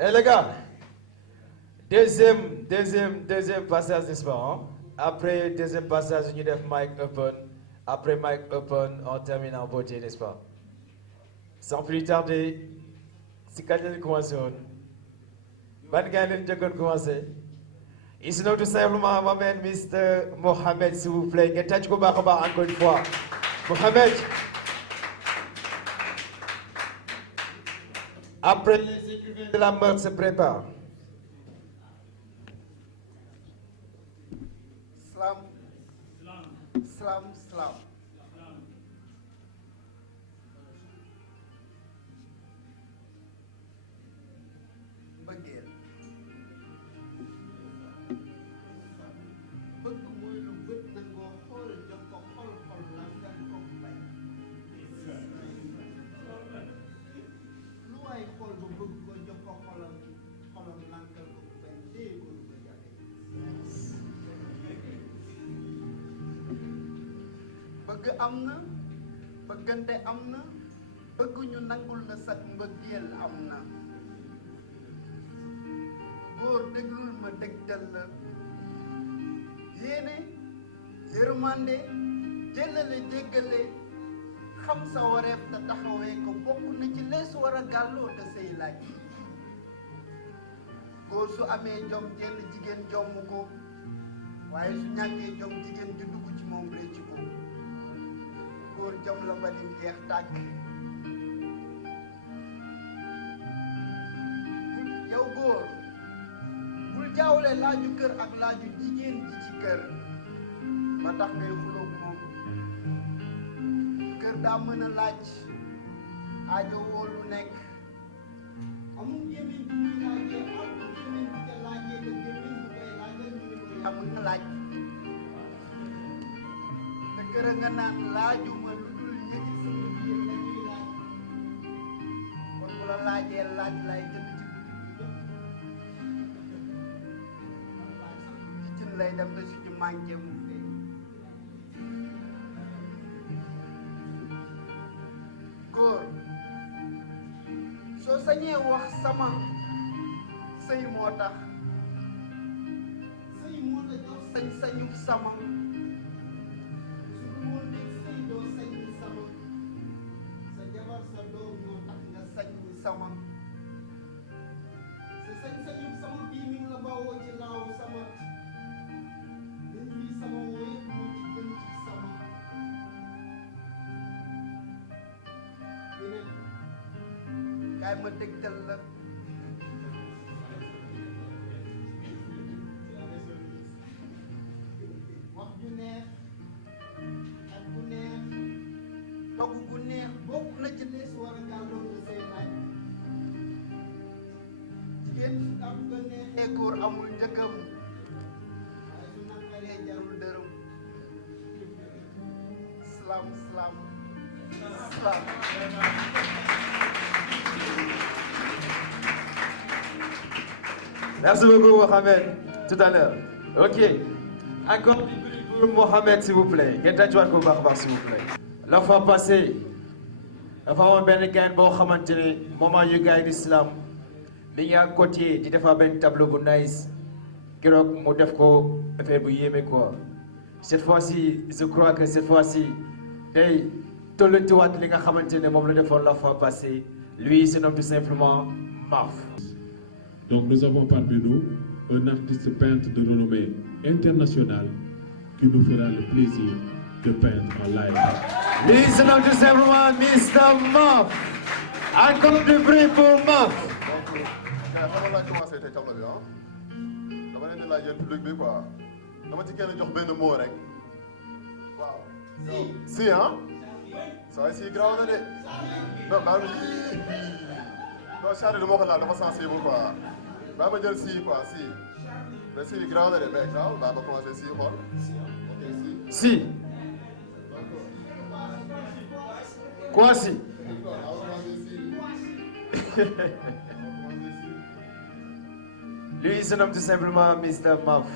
Et les gars, deuxième passage, n'est-ce pas? Hein? Après deuxième passage, nous avons mic open. Après mic open, on termine en beauté, n'est-ce pas? Sans plus tarder, si quelqu'un commence, on commencer. Ici, nous tout simplement, m'amène Mr. Mohamed, s'il vous plaît. Encore une fois. Mohamed. Après, les écrivains de la mort se préparent. Slam. Mbëggeel. Bëgg mooy lu bët nangoo xool jox ko xol langal ko bay. Lu waay xool ba bëgg ko jox ko xolam langal ko bay déegul ba jafe. Bëgg am na, bëggante am na, bëgg ñu nangul la sax mbëggeel am na. Góor déglul ma dégtal la yéene yërmande jëlale jéggale xam sa wareef te taxawee ko bokk na ci lees war a gàlloo te sëy laaj. Góor su amee jom jenn jigéen jomm ko waaye su ñàkkee jom jigéen ju dugg ci moom récc ko. Góor jom la ba nim jeex tàkk. Yow góor bul jaawle laaju kër ak laaju jigéen ji ci kër ba tax ngay xuloog moom. Kër daa mën a laaj aajo woolu nekk. Amul gémmiñ bu muy laajee amul gémmiñ bu ca laajee te gémmiñ bu koy laajal ñu ne ko amul na laaj. Te kër a nga naan laajuma lu dul ñetti sama biir la ñuy laaj. Kon bu la laaj laajee laaj lay jënd ci cin lay dem te suñu manqué mu fee góor soo sañee wax sama sëy moo tax sëy moo la jox sañ-sañu sama su moo nekk sëy doo sañ sama sa jabar sa doom moo tax nga sañ sama sa sañ-sañu sama bii mi ngi la bawoo ci laawu sama liñ bii sama woo yëpp moo ci gën ci sama yeneen kaay ma dégtal la wax ju neex ak bu neex togg bu neex bokk na ci lees war a gàlloon nga say laaj jigéen su am nga neexee góor amul njëkkam waaye su naqaree jarul dërëm slam slam slam Merci beaucoup, Mohamed. Tout à l'heure. Ok. Encore du bruit pour Mohamed, s'il vous plaît. Ngeen jouer ko baax baax, s'il vous plaît. La fois passée, dafa amoon benn gain boo xamante ne moment yu gaay l'islam li nga côté di defa benn tableau bu nice keroog mu def ko affaire bu yéeme quoi. Cette fois-ci, je crois que cette fois-ci day tollantiwaat li nga xamante ne moom la defoon la fois passée. Lui, il se nomme tout simplement Maf. Donc nous avons parmi nous un artiste peintre de renommée internationale qui nous fera le plaisir de peindre en live. Lui, il se nomme tout simplement Mr. Maf. Encore du bruit pour Maf. donc gars xam nga laa commencé tey tableau bi ah dama leen di laaj yéen public bi quoi dama ci kenn jox benn mot rek waaw. si ah. saa si graw na de non maa ngi non Charles dama ko laal dafa sensible quoi baa ma jël si quoi si mais si graw na de mais graw baa ma commencé si xool ok si. Si. Quoi si? Lui, il se nomme tout simplement Mr. Maf.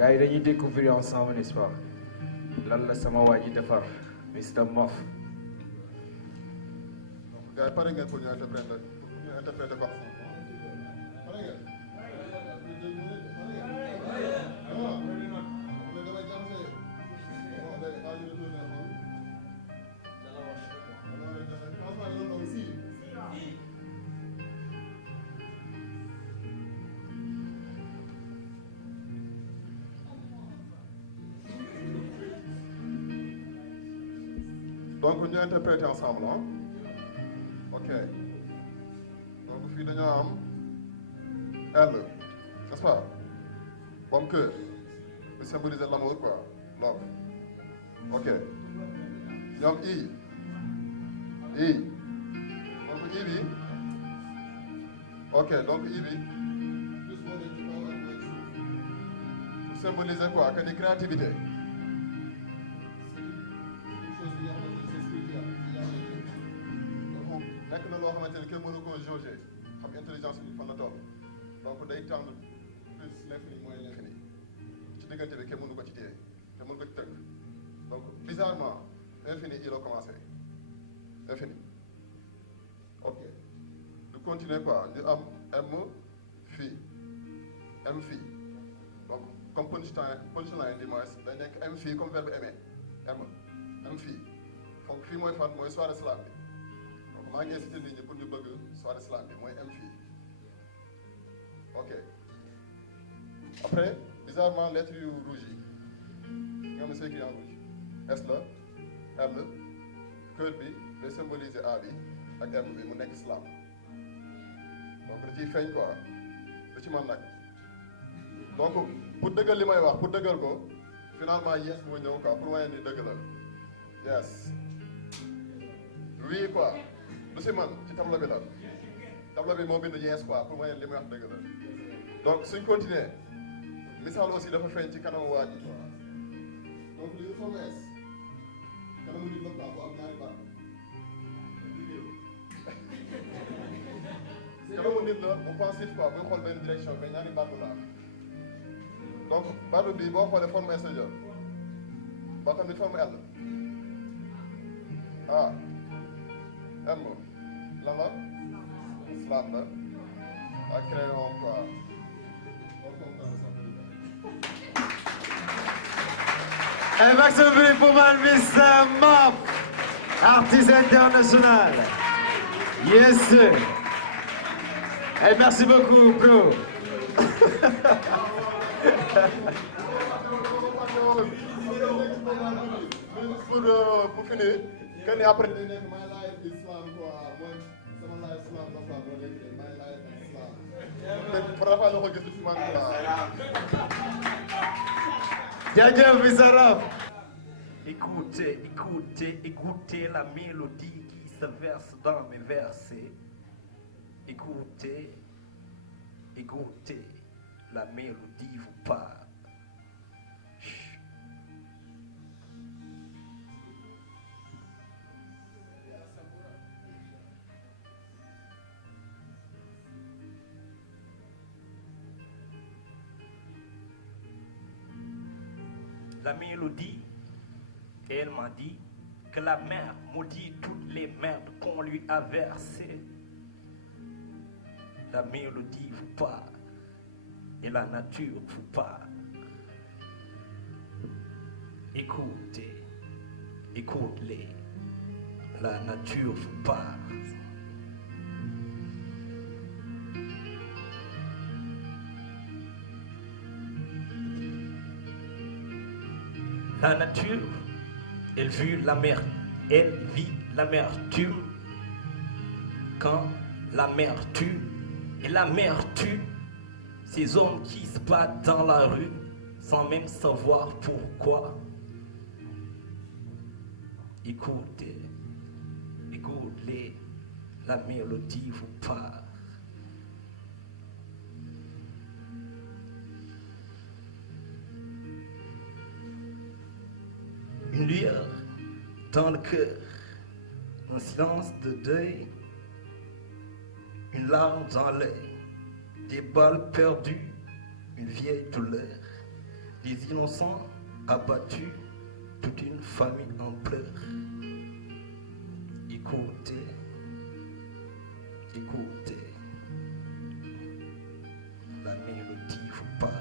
gars yi dañuy découvrir ensemble n'est-ce pas lan la sama waa ji defar Mr Mof. gars yi pare ngeen pour ñu interpréter ko ensemble pare ngeen. Donc ñu interpréter ensemble hein? Ok donc fii dañoo am L n'est-ce pas comme cœur pour symboliser l'amour quoi love ok ñoom I donc I bi ok donc I bi plus moo nekk ci kaw ak mooy suuf pour symboliser quoi que ni créativité nekk na loo xamante ne kenn mënu koo jauger xam intelligence bi fan la toll donc day tendre plus l'infini mooy l'infini ci diggante bi kenn mënu ko ci téye te mënu ko ci tënk donc bizarrement infini il a commencé infini ok ñu continuer quoi ñu am M fii M fii donc comme punchline du moins day nekk M fii comme verbe aimer M fii donc fii mooy fan mooy soirée slam bi maa ngi incité nit ñi pour ñu bëgg soirée slam bi mooy M fii ok après bizarrement lettre yu rouge yi nga xam ne c'est écrit en rouge S la L cœur bi day symboliser A bi ak M bi mu nekk slam donc da ciy feeñ quoi da ci mën nag donc pour dëggal li may wax pour dëggal ko finalement yes moo ñëw quoi pour wane ni dëgg la yes oui quoi lu si man ci tableau bi la tableau bi moo bind yes quoi pour wane li may wax dëgg la donc suñ continuer misaal aussi dafa feeñ ci kanamu waa ji quoi donc li forme S kanamu nit la quoi bu am ñaari baat kanamu nit la bu pensif quoi buy xool benn direction mais ñaari baat la donc baatu bi boo xoolee forme S la jël baatam bi forme L ah M lan la slam la ak crayon quoi Un maximum de pour Mr. Mof, artiste international. Yes, sir. Et merci beaucoup, bro. pour finir que ni après day nekk my life islam quoi mooy sama life islam la quoi moo nekk my life islam te parfois la ko gis ci man quoi jaajëf Mr. Mof. Écoutez la mélodie qui se verse dans mes versets. Écoutez la mélodie vous parle. La mélodie, elle m'a dit que la mer maudit toutes les merdes qu'on lui a versées. La mélodie vous parle et la nature vous parle. Écoutez-les, la nature vous parle. La nature, elle vit l'amertume quand la mer tue. Et la mer tue ces hommes qui se battent dans la rue sans même savoir pourquoi. Écoutez, la mélodie vous parle. Une lueur dans le cœur, un silence de deuil, une larme dans l'œil, des balles perdues, une vieille douleur. des innocents abattus, toute une famille en pleurs. Écoutez, écoutez, la mélodie vous parle.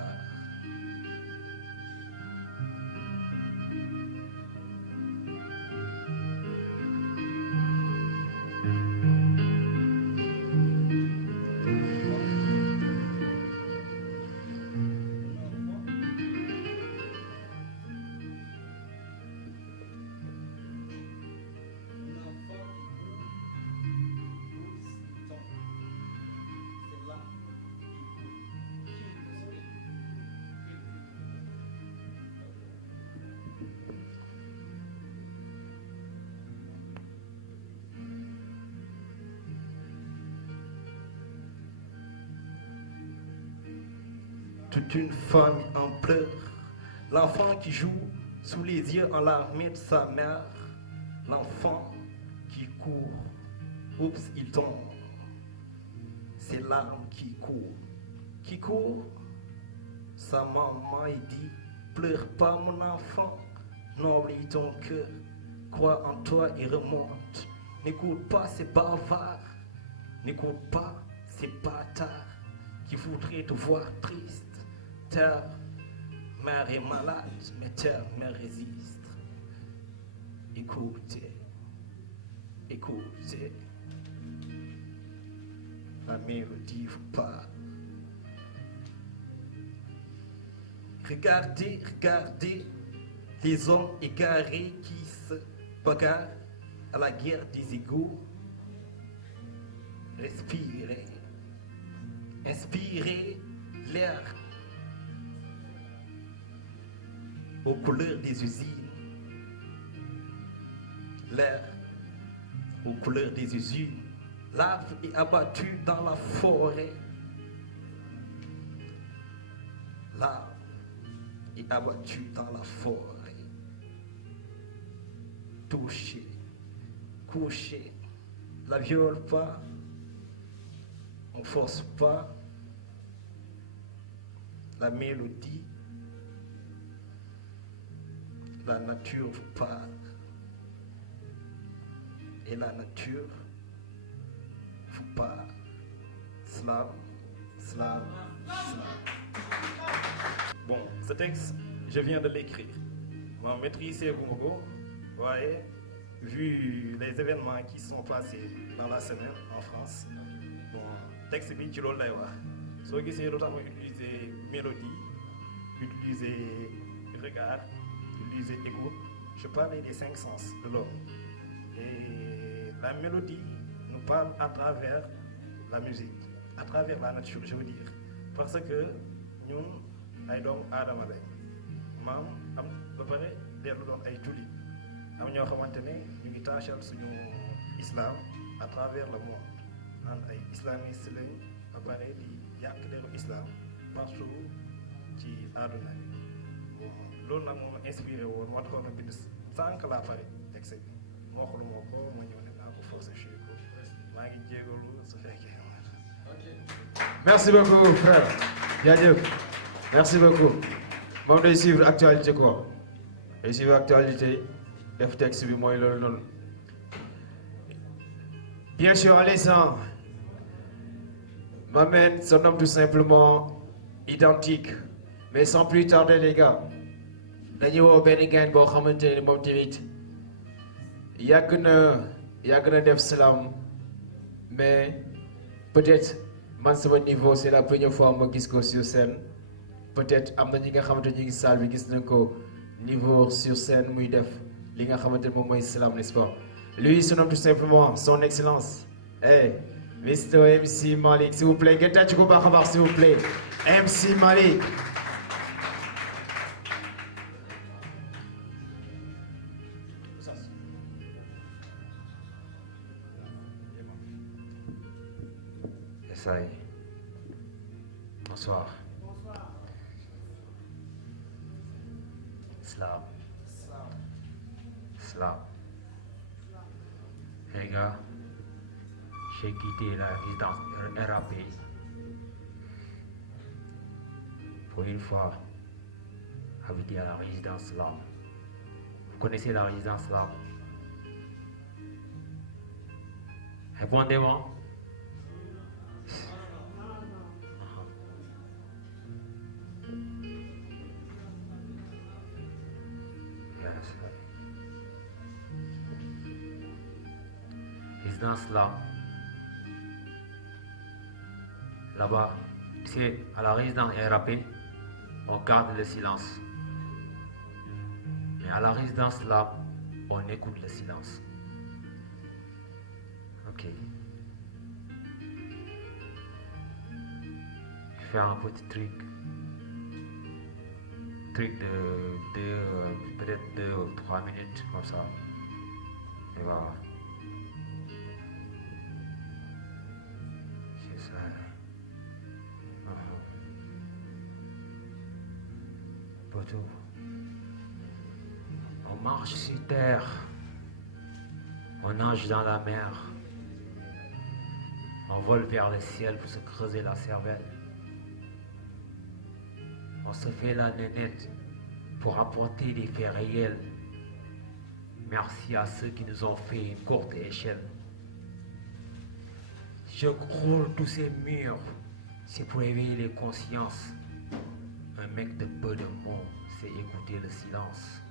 Toute une famille en pleurs, l'enfant qui joue sous les yeux en l'armée de sa mère, l'enfant qui court, oups, il tombe, ses larmes qui courent, sa maman il dit, pleure pas mon enfant, n'oublie ton cœur, crois en toi et remonte, n'écoute pas ces bavards, n'écoute pas ces bâtards qui voudraient te voir triste. Ta mère est malade, mais ta mère résiste. Écoutez, écoutez, la mélodie vous parle. Regardez, regardez les hommes égarés qui se bagarrent à la guerre des égaux. Respirez, inspirez l'air aux couleurs des usines, l'air aux couleurs des usines, l'arbre est abattu dans la forêt, l'arbre est abattu dans la forêt, touché, couché, la viole pas, on force pas, la mélodie, la nature vous parle et la nature vous parle. Slam, slam, slam. Bon, ce texte, je viens de l'écrire. Mon maîtrise est vous voyez, vu les événements qui sont passés dans la semaine en France. Bon, texte bi ci loolu lay wax. Soo gisee lu tax ma utiliser mélodie, utiliser regard, utiliser écho, je parlais des 5 sens de l'homme. Et la mélodie nous parle à travers la musique, à travers la nature, je veux dire. Parce que ñun ay doomu aadama lañ maam am ba pare dellu doon ay jullit am ñoo xamante ne ñu ngi taachal suñu islam à travers le monde naan ay islamistes lañ ba pare di yàq deru islam partout ci àdduna bi loolu nag moo ma inspiré woon moo taxoon na bind sànq laa pare texte bi moo xool moo ko ma ñëw ne naa ko forcé chez ko maa ngi jégalu su fekkee. Merci beaucoup frère jaajëf merci beaucoup moom day suivre actualité quoi day suivre actualité def texte bi mooy loolu noonu bien sûr à l'instant m'amène son nom tout simplement identique mais sans plus tarder les gars dañuy woo benn gain boo xamante ne moom tamit yàgg na def slam mais peut-être man sama niveau c'est la première fois ma gis ko sur scène peut-être am na ñi nga xamante ñu ngi salle bi gis nañ ko niveau sur scène muy def li nga xamante ne moom mooy slam n'est-ce pas lui se nomme tout simplement son excellence Mr MC Malik s'il vous plaît ngeen tàcc ko baax a baax s'il vous plaît MC Malik. Bonsoir. Slam. Slam. Les gars, j'ai quitté la résidence RAP pour une fois habiter à la résidence là. Vous connaissez la résidence là? Répondez-moi. Résidence là. Là-bas, c'est à la résidence RAP, on garde le silence. Mais à la résidence là, on écoute le silence. Ok. Je vais faire un petit truc. Truc de peut-être 2 ou 3 minutes, comme ça. Et voilà. C'est ça. Poteau. On marche sur terre. On nage dans la mer. On vole vers le ciel pour se creuser la cervelle. On se fait la nénette pour apporter des faits réels. Merci à ceux qui nous ont fait une courte échelle. Je croule tous ces murs, c'est pour éveiller les consciences. Un mec de peu de mots sait écouter le silence.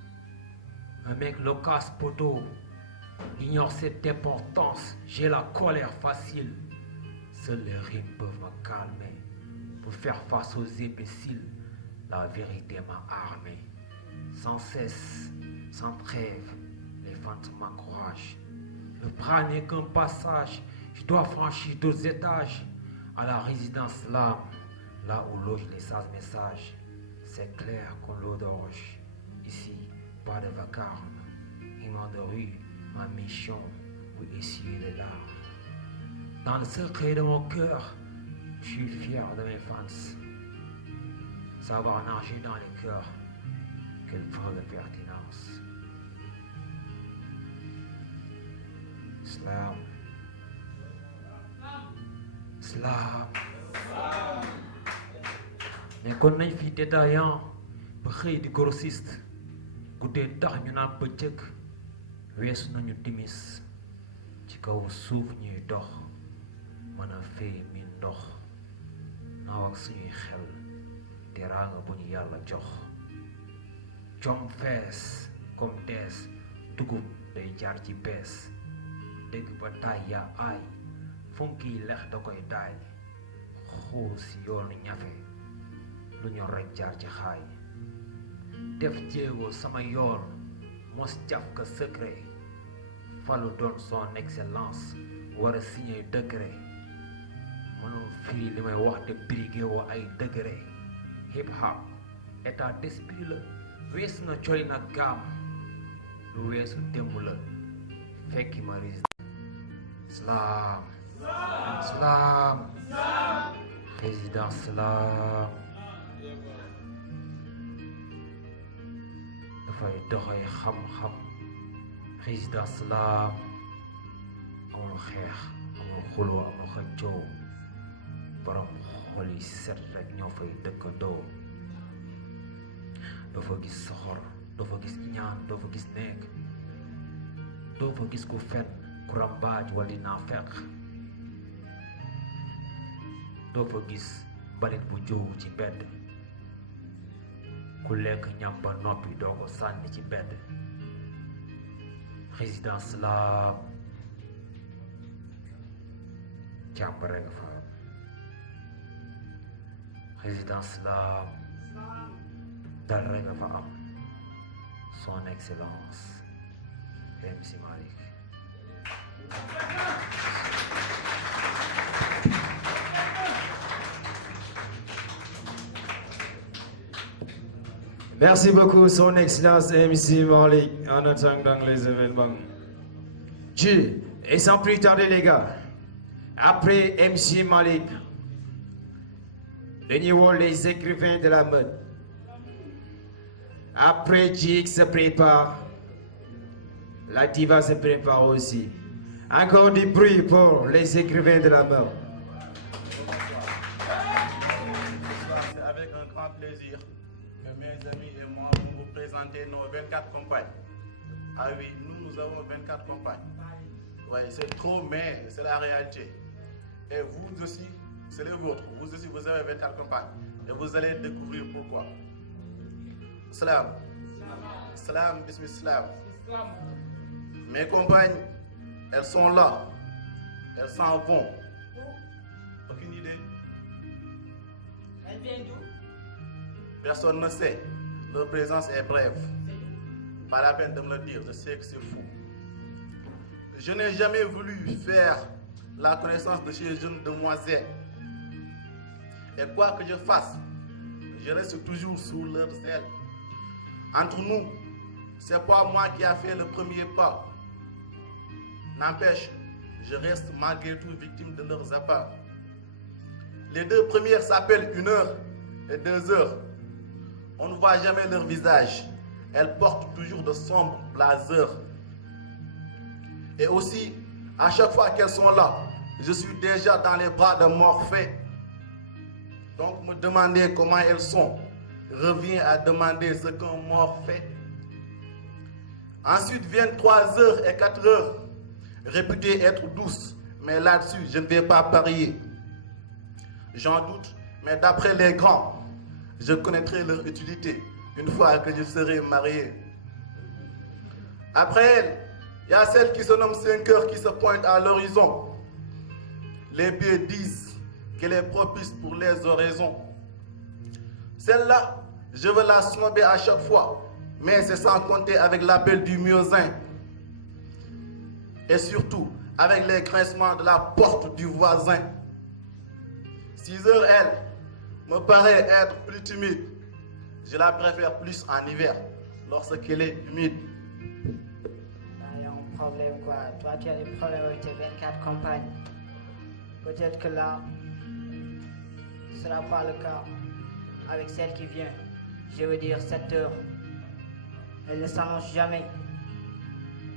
Un mec loquace poteau ignore cette importance. J'ai la colère facile. Seules les rimes peuvent me calmer. Pour faire face aux imbéciles, la vérité m'a armé. Sans cesse, sans trêve, les fantômes m'encouragent. Le bras n'est qu'un passage. Je dois franchir d'autres étages. À la résidence l'âme, là où logent les sages messages. C'est clair comme l'eau de roche. Ici, pas de vacarme. Humain de rue, ma mission, pour essuyer les larmes. Dans le secret de mon cœur, je suis fier de mes fans. Savoir nager dans les cœurs, quelle preuve de pertinence. Slam. Slam. Mais kon nañ fi détaillant ba xëy di grossiste guddee tax ñu naan bëccëg weesu nañu timis ci kaw suuf ñuy dox mën a fee mi ndox naaw ak suñuy xel teraanga bu ñu yàlla jox jom fees comme dees dugub day jaar ci bees dégg ba taay yaa aay funki lex da koy daay xuus yoonu ñafe lu ñor rek jaar ci xaay def jéego sama yoon mos jaf ka secret falu doon son excellence war a signé degré mënul firi li may wax te brigué woo ay degré hip hop état d'esprit la weesu na coy na gaam lu weesu démb la fekki ma ris Slam. Slam. Président Slam. dafay doxee xam-xam. Président Slam. amul xeex amul xuloo amul xëccoo. borom xol yi set rek ñoo fay dëkkandoo. doo fa gis soxor doo fa gis ñaan doo fa gis nekk. doo fa gis ku fen ku rambaaj wala dinaa fekk. doo fa gis balit bu jóow ci mbedd. ku lekk ñam ba noppi doo ko sànni ci mbedd. Président Slam. jàmm rek fa am. Président Slam. dal rek fa am. son excellence MC Malick. Merci beaucoup, son excellence MC Malick, en attendant les événements. Dieu, et sans plus tarder les gars, après MC Malick, dañuy woo les écrivains de la mode. Après Jig se prépare, la diva se prépare aussi. Encore du bruit pour les écrivains de la mode. C'est avec un grand plaisir que mes amis et moi, nous vous présenter nos 24 compagnes. Ah oui, nous avons 24 compagnes. Oui, c'est trop, mais c'est la réalité. Et vous aussi, c'est les vôtres. Vous aussi, vous avez 24 compagnes. Et vous allez découvrir pourquoi. Salam. Salam, bismillah. Mes compagnes, elles sont là. Elles s'en vont. Aucune idée? Elles viennent d'où? Personne ne sait. Leur présence est brève. Pas la peine de me le dire, je sais que c'est fou. Je n'ai jamais voulu faire la connaissance de ces jeunes demoiselles. Et quoi que je fasse, je reste toujours sous leur aile. Entre nous, c'est pas moi qui a fait le premier pas. N'empêche, je reste malgré tout victime de leurs appâts. Les deux premières s'appellent 1 heure et 2 heures. On ne voit jamais leur visage. Elles portent toujours de sombres blazers. Et aussi, à chaque fois qu'elles sont là, je suis déjà dans les bras de Morphée. Donc me demander comment elles sont revient à demander ce qu'un mort fait. Ensuite viennent 3 heures et 4 heures, réputées être douces, mais là-dessus, je ne vais pas parier. J'en doute, mais d'après les grands, je connaîtrai leur utilité une fois que je serai marié. Après elle, il y a celle qui se nomme 5 heures qui se pointe à l'horizon. Les pieds disent qu'elle est propice pour les oraisons. Celle-là, je veux la snobber à chaque fois, mais c'est sans compter avec l'appel du muezzin. Et surtout, avec les grincements de la porte du voisin. 6 heures, elle me paraît être plus timide. Je la préfère plus en hiver, lorsqu'elle est humide. Il y a un problème quoi. Toi, tu as des problèmes avec tes 24 compagnes. Peut-être que là, ce ne sera pas le cas avec celle qui vient. Je veux dire 7 heures. Elle ne s'annonce jamais.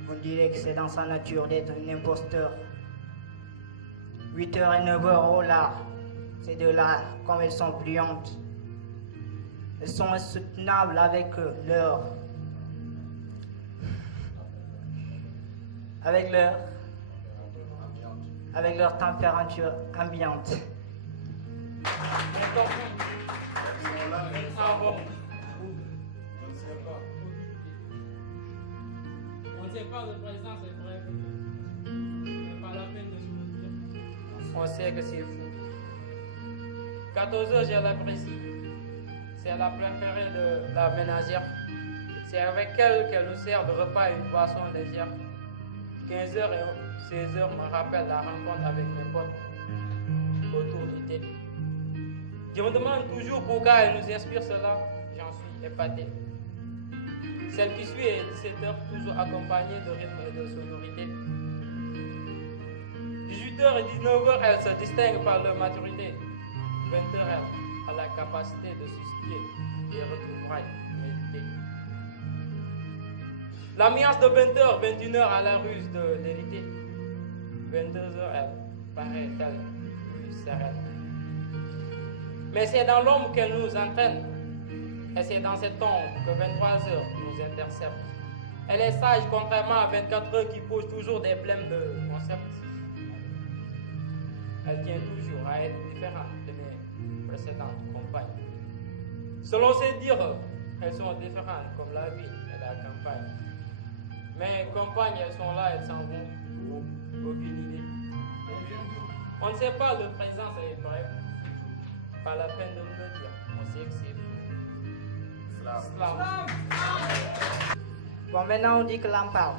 On dirait que c'est dans sa nature d'être un imposteur. 8 heures et 9 heures, oh là, ces deux-là, comme elles sont brillantes. Elles sont insoutenables avec leur température ambiante. On ne sait pas le présent, c'est vrai. C'est pas la peine de se le dire. On sait que c'est fou. 14 heures, je l'apprécie. C'est la préférée de la ménagère. C'est avec elle qu'elle nous sert de repas et une boisson légère. 15 heures et 16 heures me rappellent la rencontre avec mes potes autour du thé. Je me demande toujours pourquoi elle nous inspire cela. J'en suis épaté. Celle qui suit est 17 heures, toujours accompagnée de rythme et de sonorité. 18h et 19h, elle se distingue par leur maturité. 20h, elle a la capacité de susciter des retrouvailles méditées. L'ambiance de 20h, 21h à la ruse de l'élité. 22h, elle paraît telle plus sereine. Mais c'est dans l'ombre qu'elle nous entraîne. Et c'est dans cette ombre que 23h nous intercepte. Elle est sage contrairement à 24 heures qui pose toujours des blèmes de concept. Elle tient toujours à être différente de mes précédentes compagnes. Selon ses dires, elles sont différentes comme la ville et la campagne. Mes compagnes, elles sont là, elles s'en vont. Aucune idée. On ne sait pas le présent, c'est bref. Pas la peine de nous le dire. On sait que c'est fou. Slam. Bon, maintenant on dit que l'âme parle.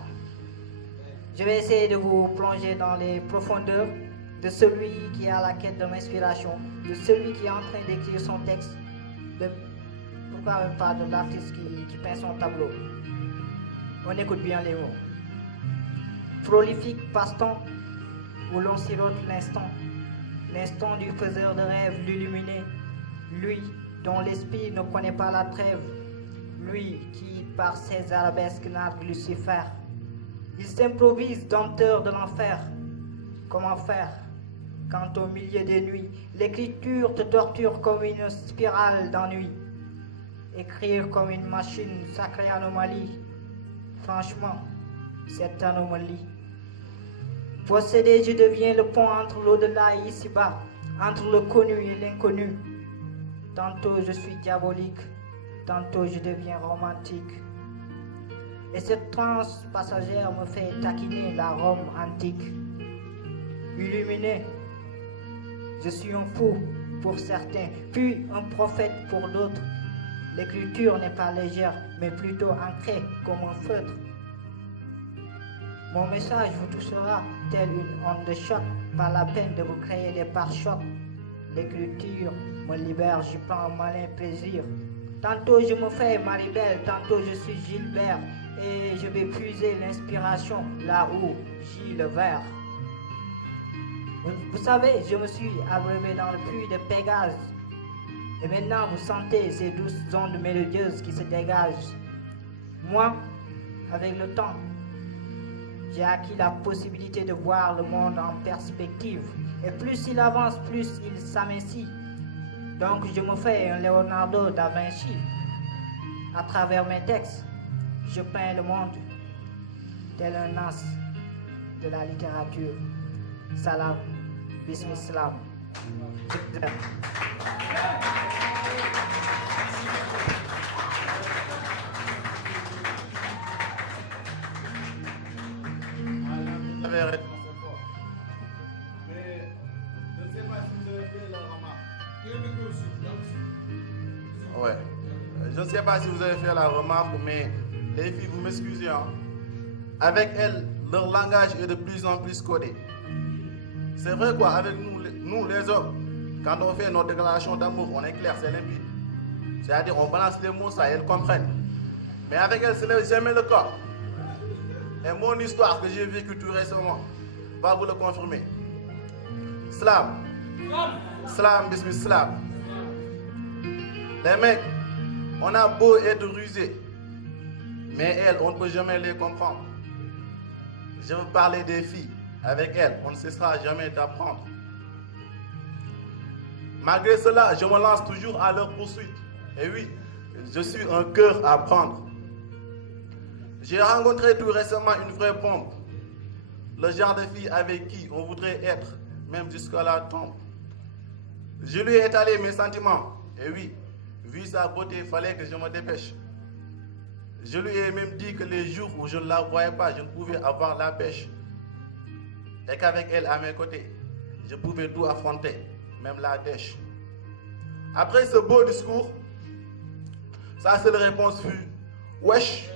Je vais essayer de vous plonger dans les profondeurs de celui qui est à la quête de l'inspiration, de celui qui est en train d'écrire son texte, pourquoi même pas de l'artiste qui peint son tableau. On écoute bien les mots. Prolifique passe-temps où l'on sirote l'instant du faiseur de rêve, l'illuminé, lui dont l'esprit ne connaît pas la trêve, lui qui par ses arabesques nargue Lucifer. Il s'improvise dompteur de l'enfer. Comment faire quand au milieu des nuits, l'écriture te torture comme une spirale d'ennui? Écrire comme une machine, une sacrée anomalie. Franchement, cette anomalie. Possédé, je deviens le pont entre l'au-delà et ici-bas, entre le connu et l'inconnu. Tantôt je suis diabolique, tantôt je deviens romantique. Et cette transe passagère me fait taquiner la Rome antique. Illuminé, je suis un fou pour certains, puis un prophète pour d'autres. L'écriture n'est pas légère, mais plutôt ancrée comme un feutre. Mon message vous touchera tel une onde de choc, pas la peine de vous créer des pare-chocs. L'écriture me libère, j'y prends un malin plaisir. Tantôt je me fais Maribel, tantôt je suis Gilbert, et je vais puiser l'inspiration là où gît le verre. Vous savez, je me suis abreuvé dans le puits de Pégase. Et maintenant vous sentez ces douces ondes mélodieuses qui se dégagent. Moi, avec le temps, j'ai acquis la possibilité de voir le monde en perspective. Et plus il avance, plus il s'amincit. Donc je me fais un Leonardo da Vinci. À travers mes textes, je peins le monde tel un as de la littérature. Salam, bismillah. Ouais. Je ne sais pas si vous avez fait la remarque, mais les filles, vous m'excusez, hein. Avec elles, leur langage est de plus en plus codé. C'est vrai quoi, avec nous les hommes, quand on fait notre déclaration d'amour, on est clair, c'est limpide. C'est-à-dire, on balance les mots, ça, elles comprennent. Mais avec elles, ce n'est jamais le cas. Et mon histoire que j'ai vécue tout récemment va vous le confirmer. Slam. Slam, bismillah, slam. Les mecs, on a beau être rusés, mais elles, on ne peut jamais les comprendre. Je veux parler des filles. Avec elles, on ne cessera jamais d'apprendre. Malgré cela, je me lance toujours à leur poursuite. Et oui, je suis un cœur à prendre. J'ai rencontré tout récemment une vraie bombe. Le genre de fille avec qui on voudrait être, même jusqu'à la tombe. Je lui ai étalé mes sentiments. Et oui, vu sa beauté, il fallait que je me dépêche. Je lui ai même dit que les jours où je ne la voyais pas, je ne pouvais avoir la pêche. Et qu'avec elle à mes côtés, je pouvais tout affronter, même la dèche. Après ce beau discours, sa seule réponse fut « Wesh ».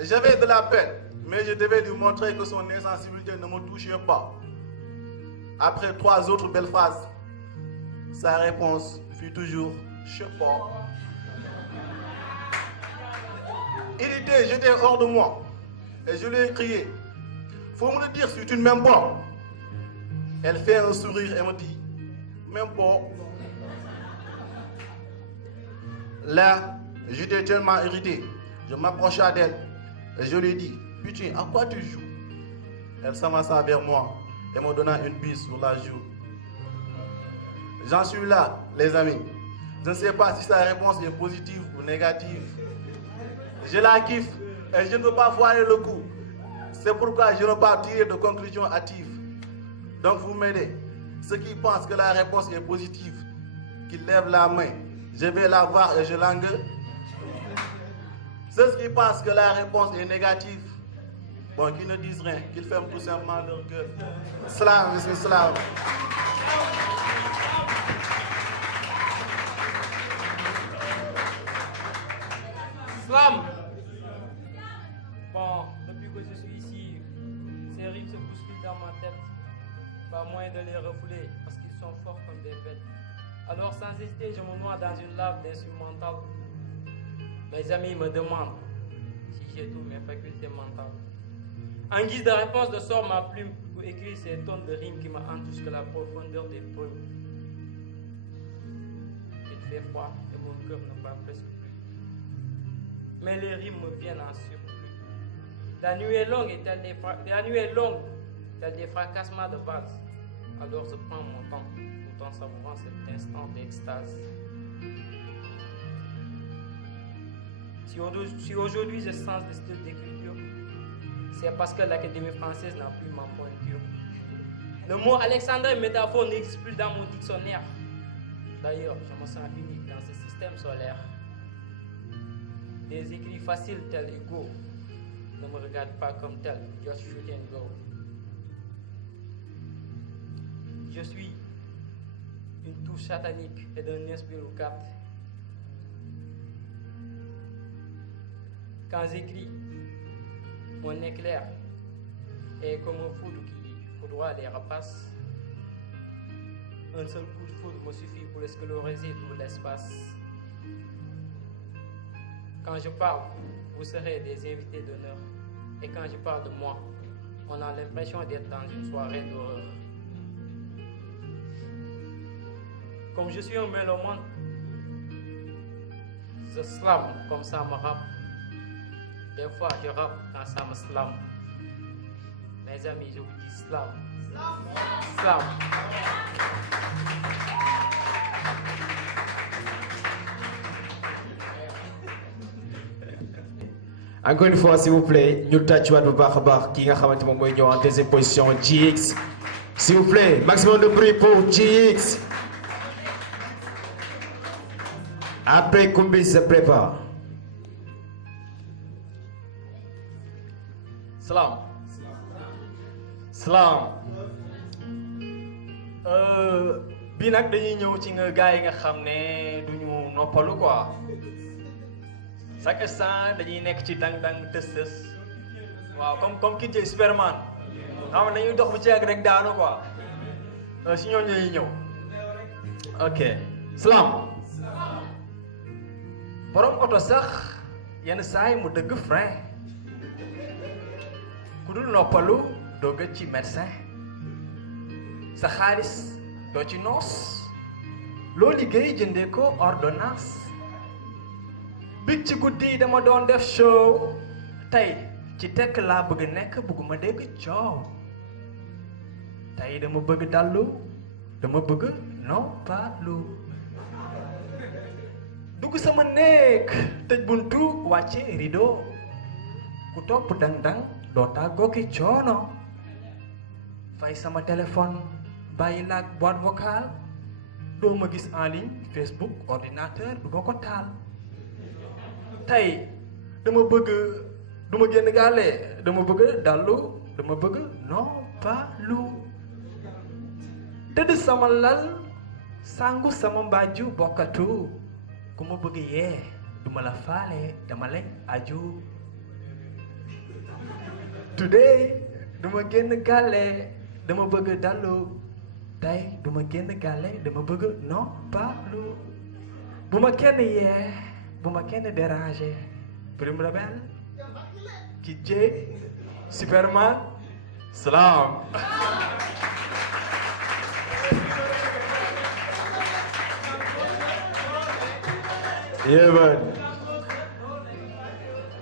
J'avais de la peine, mais je devais lui montrer que son insensibilité ne me touchait pas. Après 3 autres belles phrases, sa réponse fut toujours « Je sais pas ». Il était jeté hors de moi. Et je lui ai crié, faut me le dire si tu ne m'aimes pas. Elle fait un sourire et me dit, même pas. Là, j'étais tellement irrité. Je m'approcha d'elle et je lui ai dit, putain, à quoi tu joues? Elle s'avança vers moi et me donna une bise sur la joue. J'en suis là, les amis. Je ne sais pas si sa réponse est positive ou négative. Je la kiffe. Et je ne veux pas foirer le coup. C'est pourquoi je ne veux pas tirer de conclusion hâtive. Donc vous m'aidez. Ceux qui pensent que la réponse est positive, qu'ils lèvent la main. Je vais la voir et je l'engueule. Ceux qui pensent que la réponse est négative, bon, qui ne disent rien, qu'ils ferment tout simplement leur gueule. Salam, bismillah, salam. Slam. Bon, depuis que je suis ici, ces rimes se bousculent dans ma tête. Pas moyen de les refouler parce qu'ils sont forts comme des bêtes. Alors sans hésiter, je me noie dans une lave d'instrumental. Mes amis me demandent si j'ai toutes mes facultés mentales. En guise de réponse, je sors ma plume pour écrire ces tonnes de rimes qui me hantent jusqu'à la profondeur des brumes. Il fait froid et mon cœur ne bat presque plus. Mais les rimes me viennent en surplus. La nuit est longue telle des fracassements de base. Alors je prends mon temps, tout en savourant cet instant d'extase. Si aujourd'hui je change de style d'écriture, c'est parce que l'Académie française n'a plus ma pointure. Le mot Alexandre métaphore n'existe plus dans mon dictionnaire. D'ailleurs, je me sens unique dans ce système solaire. Des écrits faciles tels Hugo ne me regardent pas comme tel, just shoot and go. Je suis une touche satanique et d'un esprit au cap. Quand j'écris, mon éclair est comme un foudre qui foudroie les rapaces. Un seul coup de foudre me suffit pour escloriser tout l'espace. Quand je parle, vous serez des invités d'honneur. Et quand je parle de moi, on a l'impression d'être dans une soirée d'horreur. Comme je suis un mélomane, je slam comme ça me rappe. Des fois, je rappe quand ça me slam. Mes amis, je vous dis slam. Slam. Encore une fois, s'il vous plaît, nous tâchons de Barbar qui a en deuxième position, GX. S'il vous plaît, maximum de bruit pour GX. Après, Kumbis se prépare. Salam. Salam. Bi nag dañuy ñëw ci nga gars yi nga xam ne duñu noppalu quoi. Chaque instant dañuy nekk ci dang-dang tës-tës. waaw comme Kid J Superman. xam nga dañuy dox bu ci yàgg rek daanu quoi. si ñooñu ñuy ñëw. ok. Salam. borom oto sax yenn saa yi mu dëgg frein. ku dul noppalu doo gëj ci médecin. sa xaalis doo ci noos. loo liggéey jëndee ko ordonnance. big ci guddi dama doon def show. tey ci tekk laa bëgg nekk bëgguma dégg coow. tey dama bëgg dallu dama bëgg noppalu. dugg sama néeg tëj buntu wàcce rideau. ku topp dang-dang doo tàggoo ki coono. fay sama téléphone bàyyi laag boîte vocale. doo ma gis en ligne Facebook ordinateur du ma ko taal. tey dama bëgg du ma génn gaale dama bëgg dallu dama bëgg noppalu. tëdd sama lal sangu sama mbaaju bokkatu. ku ma bëgg yee du ma la faale dama lay aju. today duma génn gaale dama bëgg dallu. tey duma génn gaale dama bëgg noppalu. bu ma kenn yee bu ma kenn déranger. Prime Rebelle Kid J Superman Salam. Yeah, man.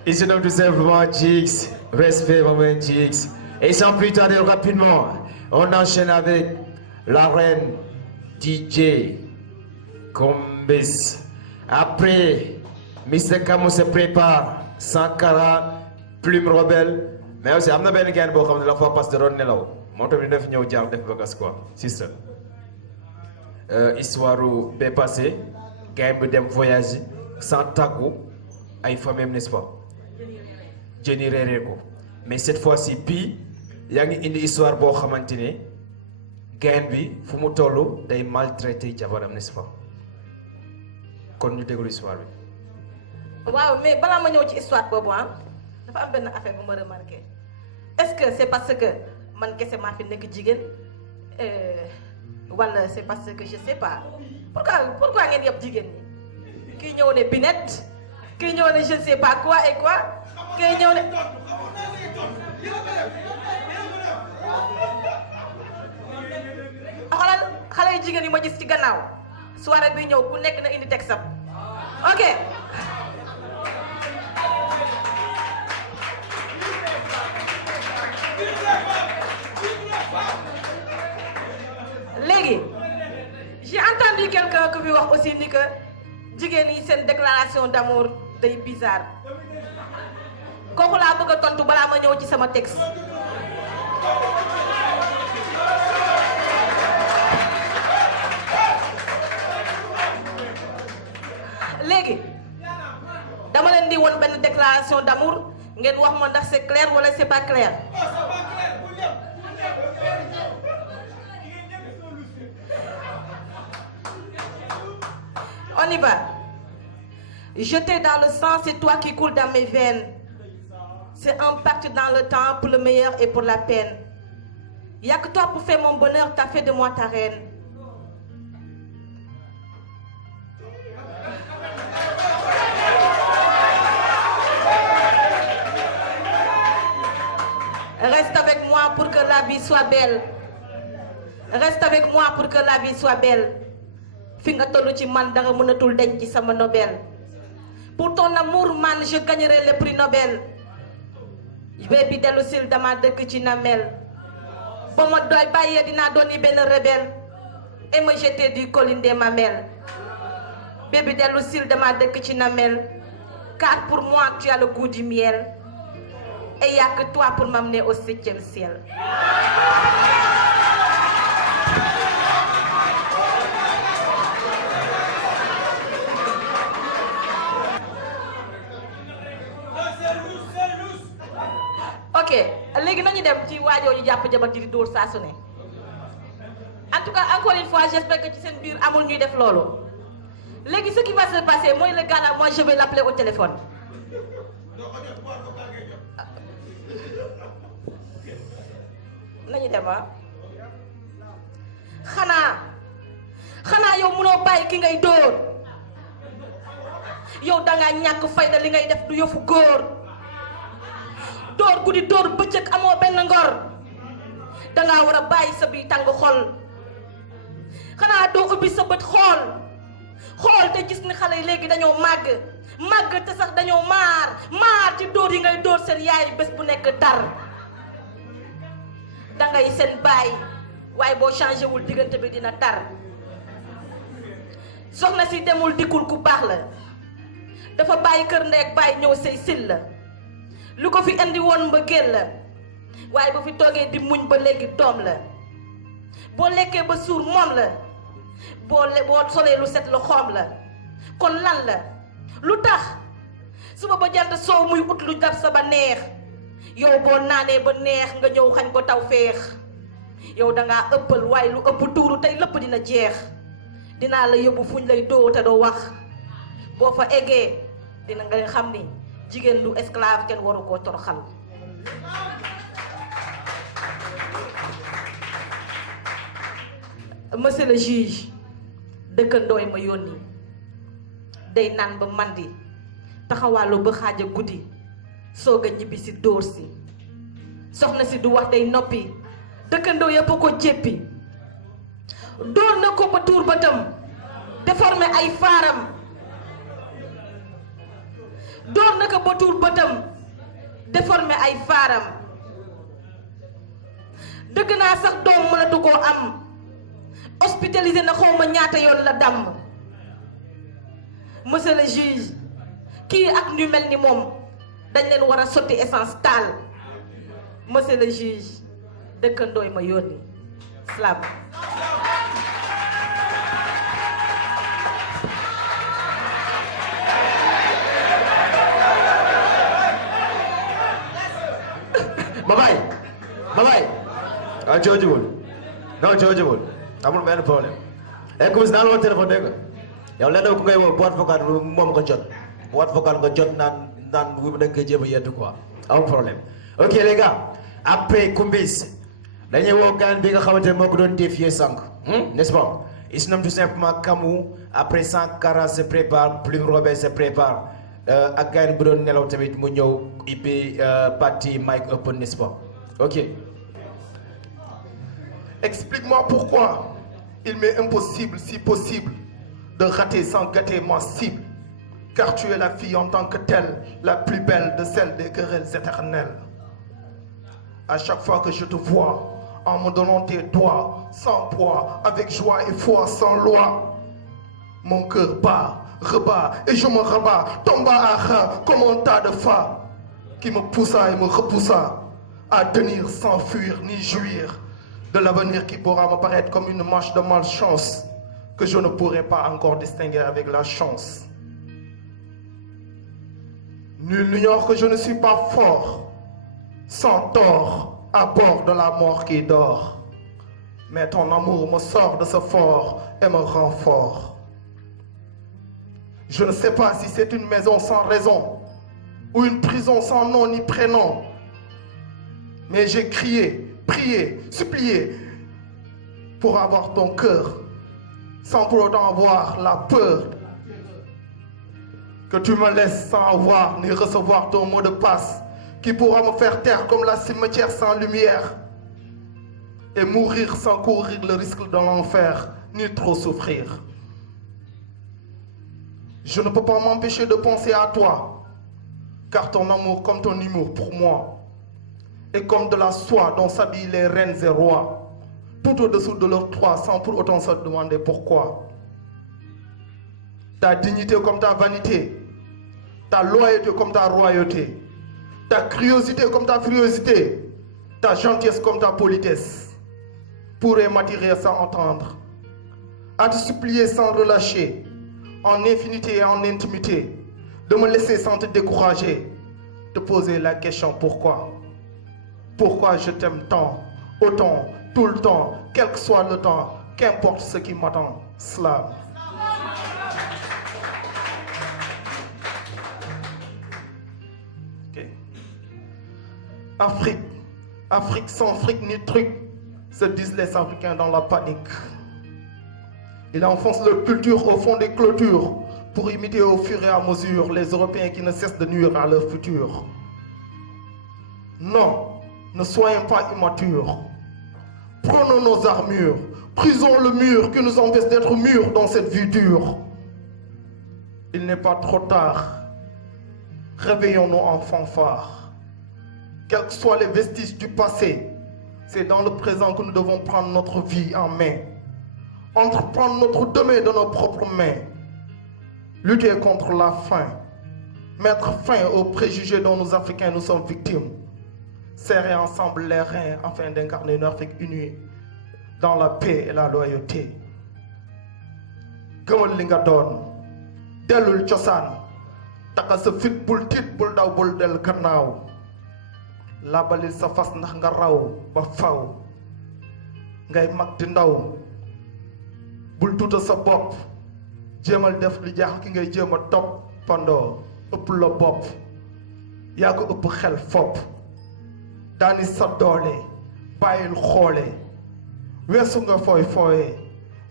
Ici donc tout simplement GX. Respect, maman GX. Et sans plus tarder, rapidement, on enchaîne avec la reine DJ Kumbis. Après, Mr. Kamo se prépare. Sankara, Plume Rebelle. Mais aussi, am na benn gain boo xam ne la fois passe de ron nelaw. Moo tamit def ñëw jaar def bagas quoi. Sister. Histoire bee passé. Gain bi dem voyage sans tàggu ay famille n'est-ce pas. Jenny réeré ko. Mais cette fois-ci bii yaa ngi indi histoire boo xamante ne gain bi fu mu toll day maltraité jabaram n'est-ce pas. kon ñu déglu histoire bi. waaw mais balaa ma ñëw ci histoire boobu dafa am benn affaire bu ma remarqué. est-ce que c'est parce que man kese maa fi nekk jigéen wala c'est parce que je sais pas pourquoi ngeen yëpp jigéen ñi kii ñëw ne binette kii ñëw ne je sais pas quoi et quoi kii ñëw ne xoolal xale yu jigéen yi ma gis ci gannaaw soirée bi ñëw ku nekk na indi texam ok. léegi j'ai entendu quelqu'un qui fi wax aussi ni que jigéen yi seen déclaration d'amour day bizarre kooku laa bëgg a tontu balaa ma ñëw ci sama texte. léegi dama leen di won benn déclaration d'amour ngeen wax ma ndax c'est clair wala c'est pas clair. On y va. Jeté dans le sang, c'est toi qui coule dans mes veines. C'est un pacte dans le temps pour le meilleur et pour la peine. Il n'y a que toi pour faire mon bonheur, t'as fait de moi ta reine. Reste avec moi pour que la vie soit belle. Reste avec moi pour que la vie soit belle. Fi nga tollu ci man dara mënatul denc ci sama Nobel. Pour ton amour man je gagnerai le prix Nobel. Baby dellu sil dama dëkk ci namel. Ba ma doy bàyyee dinaa dooni benn rebelle. Et me jeter du colline des mamelles. Baby dellu sil dama dëkk ci namel. Car pour moi tu as le goût du miel. Et il n'y a que toi pour m'amener au 7e ciel. Ok léegi nañu dem ci waajoo ñu jàpp jabar ji di dóor saa su ne en tout cas encore une fois j'espère que ci seen biir amul ñuy def loolu léegi ce qui va se passer mooy le gars là moi je vais l'appeler au téléphone. nañu dem xanaa yow mënoo bàyyi ki ngay dóor yow dangaa ñàkk fayda li ngay def du yëfu góor dóor guddi dóor bëccëg amoo benn ngor dangaa war a bàyyi sa biy tàng xol xanaa doo ubbi sa bët xool te gis ni xale yi léegi dañoo màgg te sax dañoo maar ci dóor yi ngay dóor seen yaay bés bu nekk tar dangay seen baay waaye boo changé wul diggante bi dina tar soxna si demul dikkul ku baax la dafa bàyyi kër ndey ak baay ñëw say sil la lu ko fi indi woon mbëggeel la waaye bu fi toogee di muñ ba léegi doom la boo lekkee ba suur moom la boo solee lu set la xoom la kon lan la lu tax suba ba jant soow muy ut lu dar sa ba neex yow boo naanee ba neex nga ñëw xañ ko taw féex yow dangaa ëppal waaye lu ëpp tuuru tey lépp dina jeex dinaa la yóbbu fuñ lay doo te doo wax boo fa eggee dina nga xam ni jigéen du esclave kenn waru koo toroxal. Monsieur le juge dëkkandooy ma yónni day naan ba mandi taxawaalu ba xaaja guddi soog a ñibbi si dóor si soxna si du wax day noppi dëkkandoo yëpp ko jéppi dóor na ko ba tuur bëtam déformé ay faaram dóor na ko ba tuur bëtam déformé ay faaram dëgg naa sax doom mënatu koo am hospitalisé na xawma ñaata yoon la damm. Monsieur le juge kii ak ñu mel ni moom dañ leen war a sotti essence taal. Monsieur le juge dëkkandooy ma yónni slam. Bye-bye. Joojubul non joojubul amul benn problème. Écoute naa la woon téléphone dégg nga yow lenn ku ngay woo boîte vocale moom nga jot boîte vocale nga jot naan wu da nga koy jéem a yedd quoi amul problème. Ok les gars après Kumbis dañuy woo gaan bi nga xamante ne moo ko doon défier sànq n'est-ce pas il se nomme tout simplement Kamou après 140 se prépare Plume Robert se prépare ak gaan bu doon nelaw tamit mu ñëw ibbi partie mic open n'est-ce pas ok. Explique-moi pourquoi il m'est impossible, si possible, de rater sans gâter ma cible. Car tu es la fille en tant que telle, la plus belle de celles des querelles éternelles. À chaque fois que je te vois, en me donnant tes doigts, sans poids, avec joie et foi, sans loi, mon cœur bat, rebats, et je me rabats, tomba à ras comme un tas de fa qui me poussa et me repoussa à tenir sans fuir ni jouir de l'avenir qui pourra me paraître comme une manche de malchance que je ne pourrai pas encore distinguer avec la chance. Nul n'ignore que je ne suis pas fort, sans tort, à bord de la mort qui dort. Mais ton amour me sort de ce fort et me rend fort. Je ne sais pas si c'est une maison sans raison ou une prison sans nom ni prénom. Mais j'ai crié, prié, supplié pour avoir ton cœur, sans pour autant avoir la peur que tu me laisses sans avoir ni recevoir ton mot de passe qui pourra me faire taire comme la cimetière sans lumière et mourir sans courir le risque de l'enfer ni trop souffrir. Je ne peux pas m'empêcher de penser à toi, car ton amour comme ton humour pour moi est comme de la soie dont s'habillent les reines et rois, tout au-dessous de leurs toits sans pour autant se demander pourquoi. Ta dignité comme ta vanité, ta loyauté comme ta royauté, ta curiosité comme ta furiosité, ta gentillesse comme ta politesse, pourraient m'attirer sans entendre, à te supplier sans relâcher, en infinité et en intimité, de me laisser sans te décourager, te poser la question pourquoi. Pourquoi je t'aime tant, autant, tout le temps, quel que soit le temps, qu'importe ce qui m'attend. Slam. Okay. Afrique sans fric ni truc, se disent les Africains dans la panique. Ils enfoncent leur culture au fond des clôtures pour imiter au fur et à mesure les Européens qui ne cessent de nuire à leur futur. Non, ne soyons pas immatures. Prenons nos armures, brisons le mur qui nous empêche d'être mûrs dans cette vie dure. Il n'est pas trop tard. Réveillons-nous en fanfare. Quels que soient les vestiges du passé, c'est dans le présent que nous devons prendre notre vie en main. Entreprendre notre demain de nos propres mains. Lutter contre la faim. Mettre fin aux préjugés dont nous Africains nous sommes victimes. Serrer ensemble les reins afin d'incarner une Afrique unie dans la paix et la loyauté. Gëmal li nga doon dellul cosaan taka sa fit bul tiit bul daw bul del gannaaw labalil sa fas ndax nga raw ba faw ngay mag di ndaw bul tuuta sa bopp jéemal def li jaax ki ngay jéem a topp pandoo ëpp la bopp yaa ko ëpp xel fopp daani sa doole bàyyil xoole weesu nga fooy fooye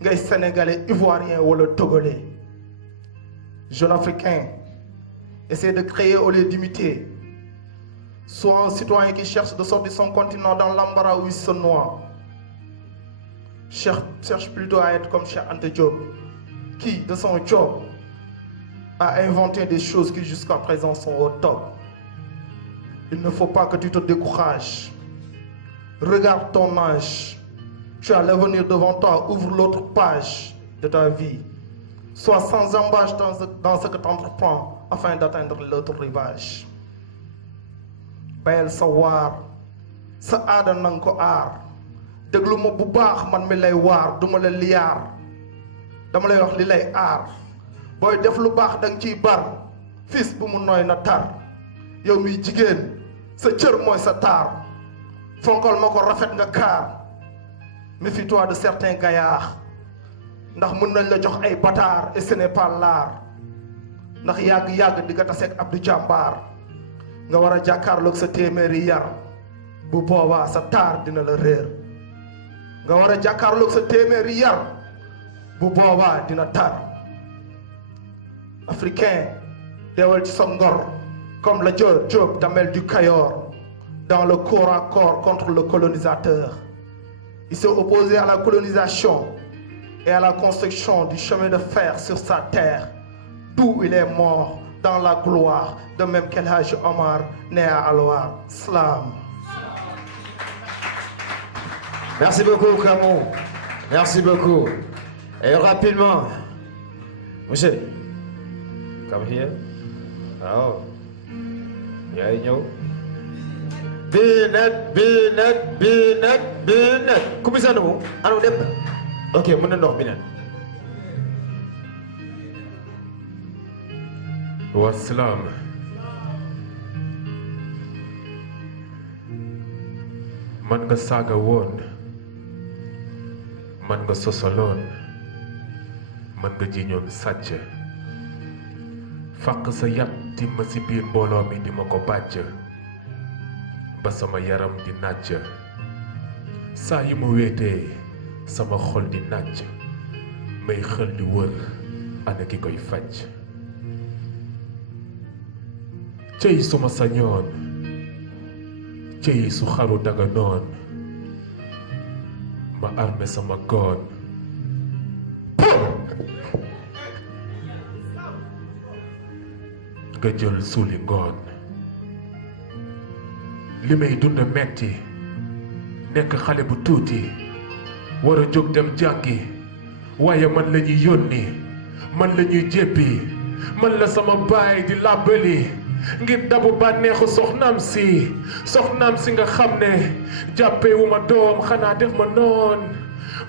ngay sénégalais ivoirien wala togolais. Jeune africain, essaie de créer au lieu d'imiter. Sois un citoyen qui cherche de sortir son continent dans l'embarras où il se noie. Cherche plutôt à être comme Cheikh Anta Diop, qui, de son job, a inventé des choses qui jusqu'à présent sont au top. Il ne faut pas que tu te décourages. Regarde ton âge. Tu as l'avenir devant toi. Ouvre l'autre page de ta vie. Sois sans embâche dans ce que tu entreprends afin d'atteindre l'autre rivage. Bayal sa waar sa aada nang ko aar déglu ma bu baax man mi lay waar duma la liyaar dama lay wax li lay aar booy def lu baax danga ciy bar fils bu mu nooy na tar yow miy jigéen sa cër mooy sa taar fonkol ma ko rafet nga kaar méfie-toi de certains gaillards ndax mën nañ la jox ay bataar et ce n'est pas l'art ndax yàgg-yàgg di nga taseeg Abdou Jàmbaar nga war a jàkkaarloog sa téeméeri yar bu boobaa sa taar dina la réer nga war a jàkkaarloog sa téeméeri yar bu boobaa dina tar africain deewal ci sa ngor comme la Diop Damel du Kayor dans le corps à corps contre le colonisateur. Il s'est opposé à la colonisation et à la construction du chemin de fer sur sa terre, d'où il est mort dans la gloire, de même qu'El Hadj Omar né à Aloar. Slam. Merci beaucoup, Camon. Merci beaucoup. Et rapidement, monsieur, Come here. Oh. Yaay ñëw. Binet. Ku bisa anu dem. Ok, mën na ndox Binet. Wassalam. Man nga saaga woon. Man nga sosoloon. Man nga jiñoon sàcc. fàq sa yat di ma ci biir mbooloo mi di ma ko bàcc ba sama yaram di nàcc saa yu ma wéetee sama xol di nàcc may xel di wër ana ki koy faj cëy suma sañoon cëy su xaru daga noon ma armé sama goon nga jël suuli ngoon li may dund metti nekk xale bu tuuti war a jóg dem jàngi waaye man la ñuy yónni man la ñuy jéppi man la sama baay di làbbali ngir dabu bànneexu soxnaam si nga xam ne jàppewu ma doom xanaa def ma noon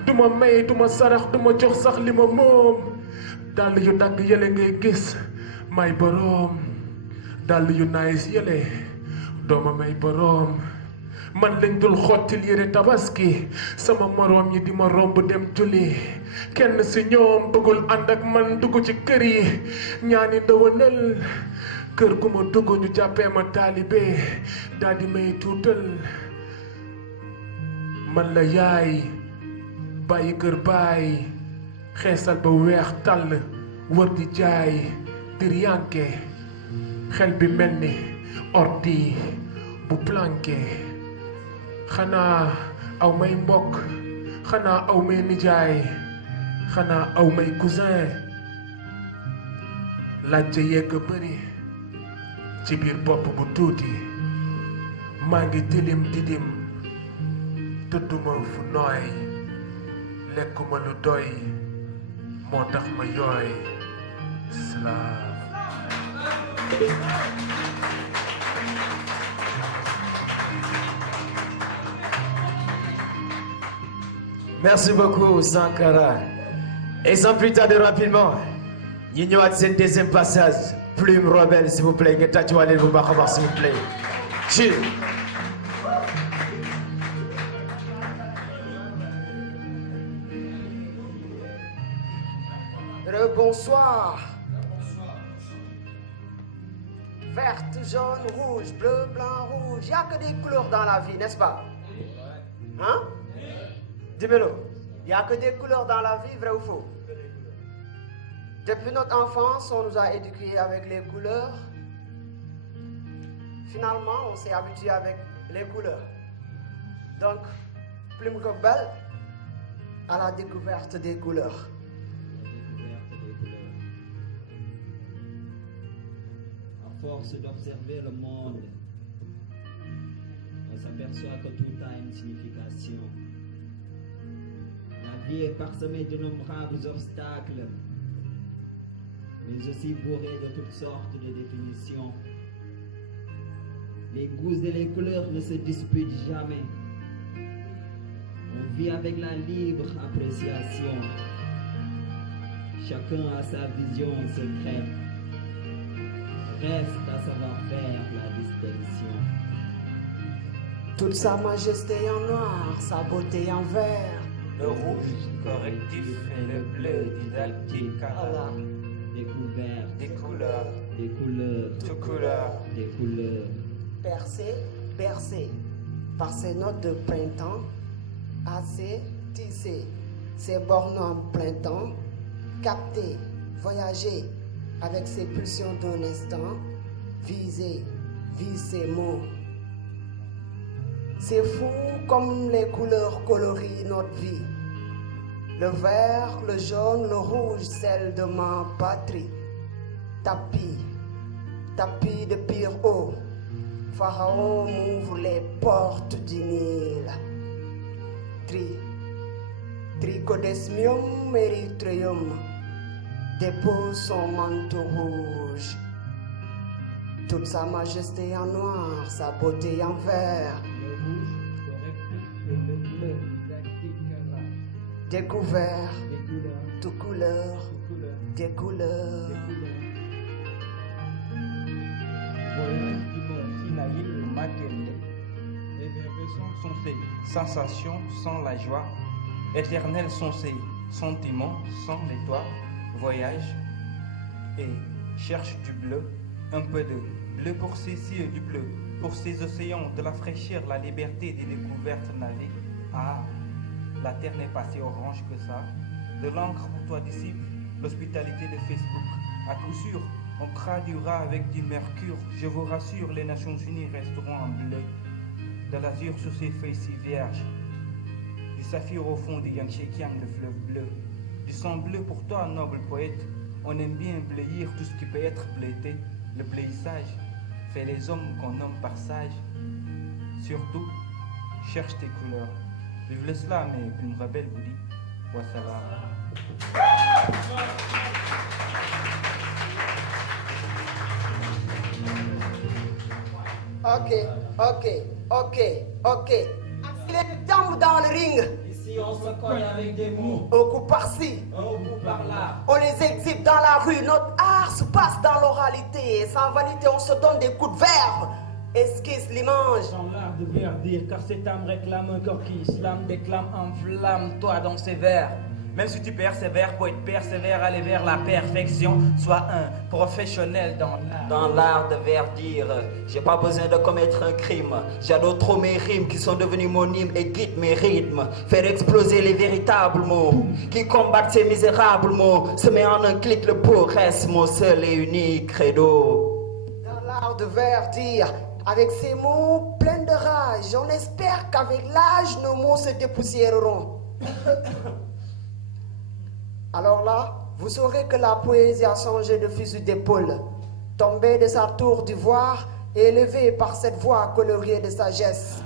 duma may duma sarax duma jox sax li ma moom dàll yu dagg yële ngay gis may boroom dàll yu nice yële dooma may boroom man lañ dul xottil yére tabaski sama moroom yi di ma romb dem julli kenn si ñoom bëggul ànd ak man dugg ci kër yi ñaani ndëwënal kër gu ma dugg ñu jàppee ma taalibe daal di may tuutal man la yaay bàyyi kër baay xeesal ba weex tàll wër di jaay diryanke xel bi mel ni ordi bu planqué xanaa aw may mbokk xanaa aw may nijaay xanaa aw may cousin laajte yegg bëri ci biir bopp bu tuuti maa ngi tilim didim tëdduma fu nooy lekkuma lu doy moo tax ma yooy salaam. Merci beaucoup Sankara. Et sans plus tarder rapidement, ñu ñëwaat seen deuxième passage Plume Rebelle s'il vous plaît nga tàccuwaale bu baax a baax s'il vous plaît. Chill. Bonsoir. Verte, jaune, rouge, bleu, blanc, rouge. Il n'y a que des couleurs dans la vie, n'est-ce pas? Hein? Dis-moi-le. Il n'y a que des couleurs dans la vie, vrai ou faux? Depuis notre enfance, on nous a éduqués avec les couleurs. Finalement, on s'est habitué avec les couleurs. Donc, Plume Rebelle à la découverte des couleurs. Force d'observer le monde, on s'aperçoit que tout a une signification. La vie est parsemée d'innombrables obstacles, mais aussi bourrée de toutes sortes de définitions. Les goûts et les couleurs ne se disputent jamais. On vit avec la libre appréciation. Chacun a sa vision secrète. Reste à savoir faire la distinction. Toute sa majesté en noir, sa beauté en vert. Le rouge correctif et le bleu didactique. Allah. Découvert. Des couleurs. Des couleurs. Toutes couleurs. Des couleurs. Percé, bercé par ces notes de printemps. Assez, tissé. Ces bornes en plein temps. Capté, voyager. Avec ses pulsions d'un instant, viser, vise ses mots. C'est fou comme les couleurs colorient notre vie. Le vert, le jaune, le rouge, celle de ma patrie. Tapis, tapis de pire eau. Pharaon m'ouvre les portes du Nil. Tricodesmium erythraeum. dépose son manteau rouge. Toute sa majesté en noir, sa beauté en vert. Découvert, tout couleur, des couleurs. Voyage du monde Sinaï ou Makende. Effervescentes sont ces sensations sans la joie. Éternels sont ces sentiments sans l'étoile. Voyage et cherche du bleu, un peu de bleu pour ces cieux, du bleu pour ces océans, de la fraîcheur, la liberté des découvertes navigues. Ah, la terre n'est pas si orange que ça. De l'encre pour toi, disciple, l'hospitalité de Facebook. À coup sûr, on traduira avec du mercure. Je vous rassure, les Nations Unies resteront en bleu. De l'azur sur ces feuilles si vierges. Du saphir au fond du Yangtze-Kiang, le fleuve bleu. Du sang bleu pour toi, noble poète. On aime bien bléir tout ce qui peut être blété. Le bléissage fait les hommes qu'on nomme par sages. Surtout, cherche tes couleurs. Vive l'islam et Plume Rebelle vous dit wassalam. Ok. Les dames dans le ring. Ici, on se cogne avec des mots. Un coup par-ci. Un coup par-là. On les exhibe dans la rue. Notre art se passe dans l'oralité. Et sans vanité, on se donne des coups de verbe. Esquisse l'image. Dans l'art de verdir, car cette âme réclame un corps qui islam déclame, enflamme-toi dans ses vers. Même si tu persévères, poète persévère, aller vers la perfection. Sois un professionnel dans l'art de verdir. J'ai pas besoin de commettre un crime. J'adore trop mes rimes qui sont devenues mon hymne et guident mes rythmes. Faire exploser les véritables mots qui combattent ces misérables mots. Se met en un clic, le pot reste mon seul et unique credo. Dans l'art de verdir, avec ces mots pleins de rage, on espère qu'avec l'âge, nos mots se dépoussiéreront. Alors là, vous saurez que la poésie a changé de fusil d'épaule, tombé de sa tour d'ivoire et élevé par cette voix coloriée de sagesse.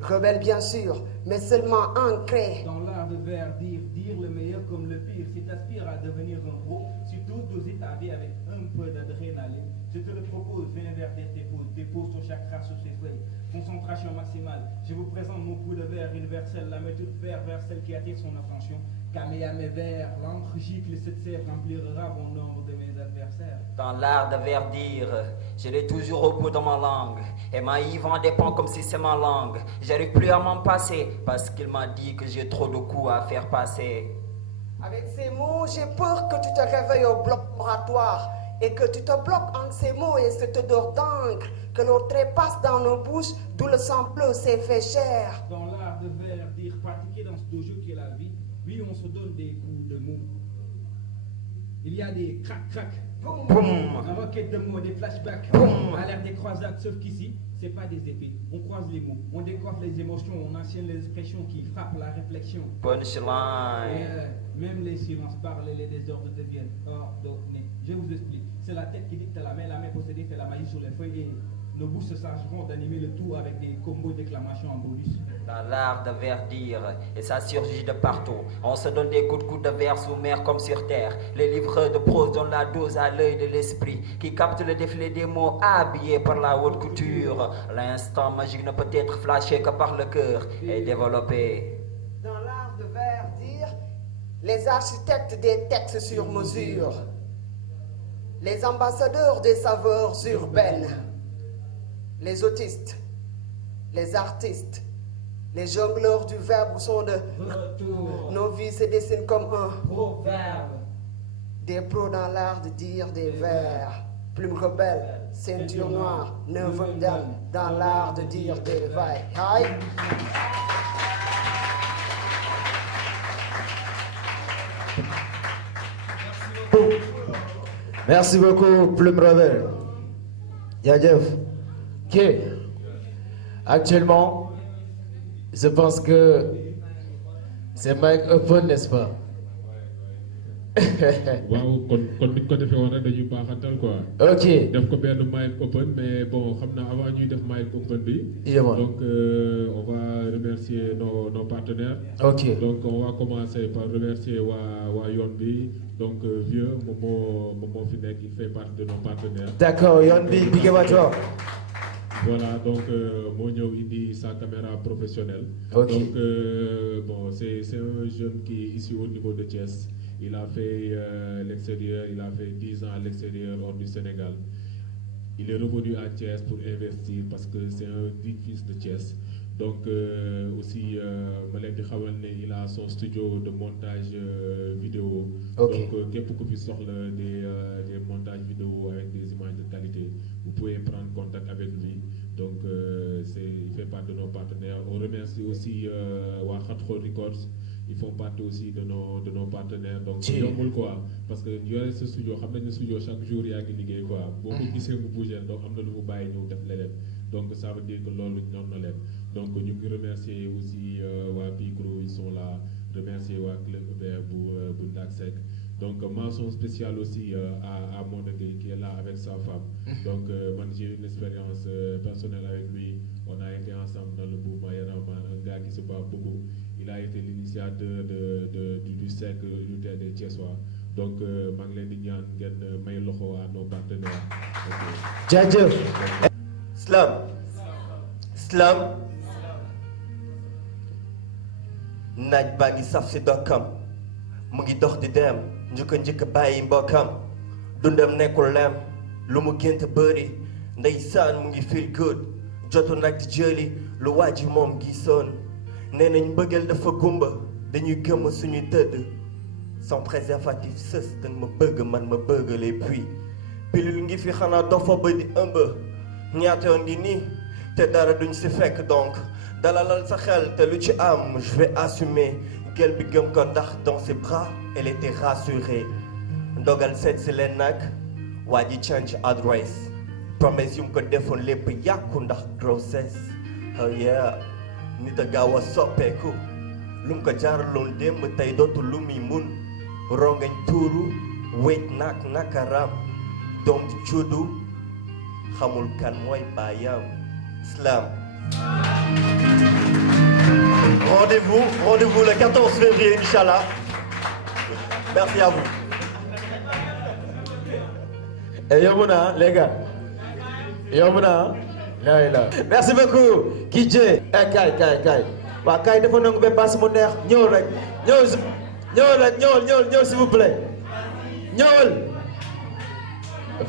Rebelle bien sûr, mais seulement ancré. Dans l'art de verdir, dire le meilleur comme le pire. Si t'aspires à devenir un pro, surtout doser ta vie avec un peu d'adrénaline. Je te le propose, viens verdir tes pauses, dépose ton chakra sur ses feuilles. Concentration maximale. Je vous présente mon coup de verre universel, la méthode vers celle qui attire son attention. Camé à mes vers, l'encre gicle et cette sève remplira bon nombre de mes adversaires. Dans l'art de verdir, je l'ai toujours au bout de ma langue. Et ma Yves en dépend comme si c'est ma langue. J'arrive plus à m'en passer parce qu'il m'a dit que j'ai trop de coups à faire passer. Avec ces mots, j'ai peur que tu te réveilles au bloc oratoire et que tu te bloques entre ces mots et cette odeur d'encre que l'on trépasse dans nos bouches, d'où le sang bleu s'est fait chair. Dans l'art de verdir, pratiqué dans ce dojo qui est la vie, oui, on se donne des coups de mots. Il y a des crac-crac, un roquette de mots, des flashbacks, à l'air des croisades, sauf qu'ici, c'est pas des épées. On croise les mots, on décoiffe les émotions, on enchaîne les expressions qui frappent la réflexion. Punchline. Et même les silences parlent et les désordres deviennent ordonnés. Je vous explique. C'est la tête qui dicte la main possédée fait la magie sur les feuilles et nos bouches se chargeront d'animer le tout avec des combos déclamations en bonus. Dans l'art de verdir, et ça surgit de partout. On se donne des gouttes de verre sous mer comme sur terre. Les livreurs de prose donnent la dose à l'œil de l'esprit, qui capte le défilé des mots habillés par la haute couture. L'instant magique ne peut être flashé que par le cœur et développé. Dans l'art de verdir, les architectes des textes sur mesure, les ambassadeurs des saveurs urbaines, les autistes, les artistes, les jongleurs du verbe sont de retour. Nos vies se dessinent comme un proverbe. Des pros dans l'art de dire des vers. Plume rebelle, ceinture noire, neuvième dame dans l'art de dire des vagues. Aïe. Merci beaucoup, Plume Rebelle. Yadjev. Ok. Actuellement, je pense que c'est Mike Open, n'est-ce pas? waaw kon niñ ko defee woon rek dañuy baaxantal quoi. Ok. def ko benn mic open mais bon xam naa avant ñuy def mic open bi. donc on va remercier nos partenaires. Ok. Donc on va commencer par remercier waa yoon bi donc vieux Momo fi nekk il fait partie de nos partenaires. D'accord, yoon bi big up à toi. Voilà, donc moo ñëw indi sa caméra professionnelle. Ok. Donc bon, c'est un jeune qui est ici au niveau de Thiès. Il a fait l'extérieur, il a fait 10 ans à l'extérieur hors du Sénégal. Il est revenu à Thiès pour investir parce que c'est un digne fils de Thiès. Donc aussi ma leen di xamal ne il a son studio de montage vidéo. Ok. Donc képp ku fi soxla des montages vidéo avec des images de qualité, vous pouvez prendre contact avec lui. Donc il fait partie de nos partenaires. On remercie aussi waa Khatro Records. Ils font partie aussi de nos partenaires. Donc yombul quoi parce que yore sa studio xam nañ ne studio chaque jour yaa ngi liggéey quoi. boo ko gisee mu bougé donc am na lu mu bàyyi ñëw def leneen. Donc ça veut dire que loolu ñor na leen. Donc ñu ngi remercier aussi waa Picro, ils sont là. Remercier waa Club Hubert bu Ndak Seck. Donc mention spéciale aussi à Mona Gueye qui est là avec sa femme. Donc man j'ai une expérience personnelle avec lui. On a été ensemble dans le mouvement Yanama, un gars qui se bat beaucoup. Il a été l'initiateur du cercle unitaire des Thiessois. Donc maa ngi leen di ñaan ngeen may loxo à nos partenaires. Jaajëf. Slam naaj baa ngi saf si dokkam mu ngi dox di dem njëkk bàyyi mbokkam dundam nekkul lem lu mu gént bëri ndeysaan mu ngi feel good jotu nag di jëli lu waaji moom gisoon nee nañ mbëggeel dafa gumba dañuy gëmm suñuy tëdd sans préservatif sës danga ma bëgg man ma bëgg les puis pilule ngi fi xanaa dofa ba di ëmb ñaata yoon ngi nii te dara duñ si fekk donc dalalal sa xel te lu ci am je vais assumer gel bi gëm ko ndax dans ses bras elle était rassurée ndogal seet si leen nag waa ji change adresse promesse yu mu ko defoon lépp yàqu ndax grossesse oh yeah nit a gaaw a soppeeku lu mu ko jaaraloon démb tey dootu lu muy mun rongañ tuuru wéet nakaram doom di juddu xamul kan mooy baayam Slam. Rendez-vous le 14 février, Inch'Allah. Merci à vous. Et Yomuna, les gars. Yomuna. Merci beaucoup. Kidje. Kay. Wa kay dafa nangu be passe mu neex. Ñëw rek. Ñëw s'il vous plaît. Ñëwal.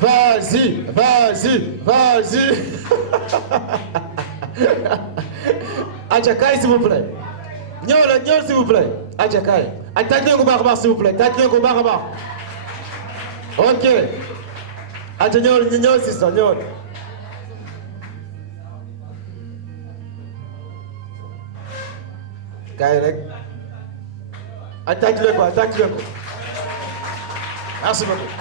Vas-y. Aja kay s'il vous plaît. Ñëw s'il vous plaît. Aja kay. Ay tàcc leen ko baax a baax s'il vous plaît. Tàcc leen ko baax a baax. Ok. Aja ñëw sister ñëw. Kay rek. Ay tàcc leen ko. Merci beaucoup.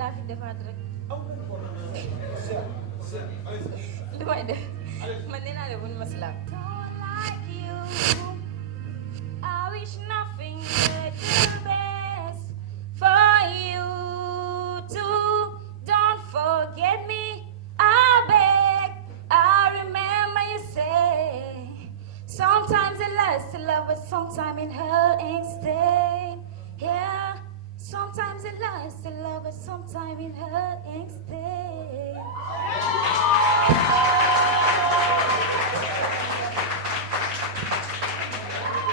Daa fi defaat rek lu may def man nee naa la woon masla I wish nothing but the best for you too. Don't forget me, I beg. I remember you say sometimes it lasts to love, but sometimes it hurt and stay. Yeah. Sometimes it lasts to love, but sometimes it hurt and stay.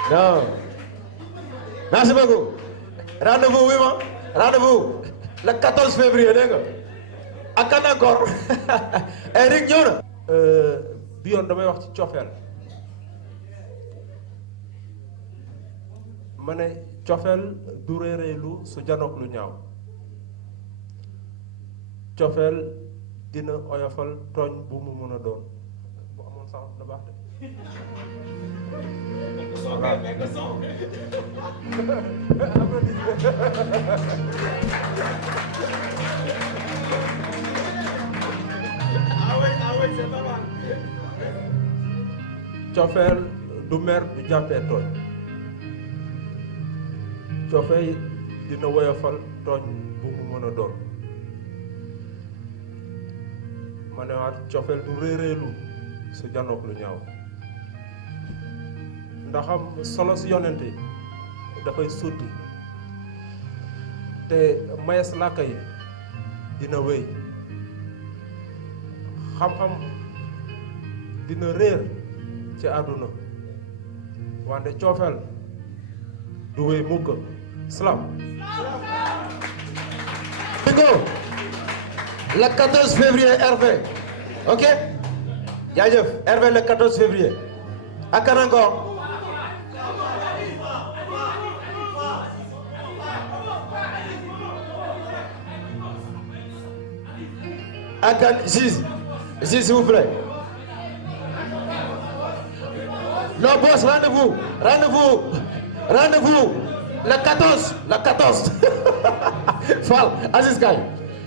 Non. Merci beaucoup. Rendez-vous, oui, ma. Rendez-vous le 14 février, dégg nga. Ak kan encore. Eric ñëw na. bi yoon damay wax ci cofeel ma ne cofeel du réeréelu su janoog lu ñaaw cofeel dina oyofal tooñ bu mu mën a doon bu amoon sax da baax de cofeel du mer du jàppee tooñ cofeel dina woyofal tooñ bu mu mën a doon ma ne waat cofeel du réeréelu sa janook lu ñaaw ndaxam solo si yonente dafay sotti te mayes làkk yi dina wéy xam-xam dina réer ci àdduna wante coofeel du wéy mukk salaam bingo le 14 février Hervé ok jaajëf Hervé le 14 février ak kan encore ak kan Ziz s'il vous plaît non boss rendez-vous le 14 Fall Aziz Gaye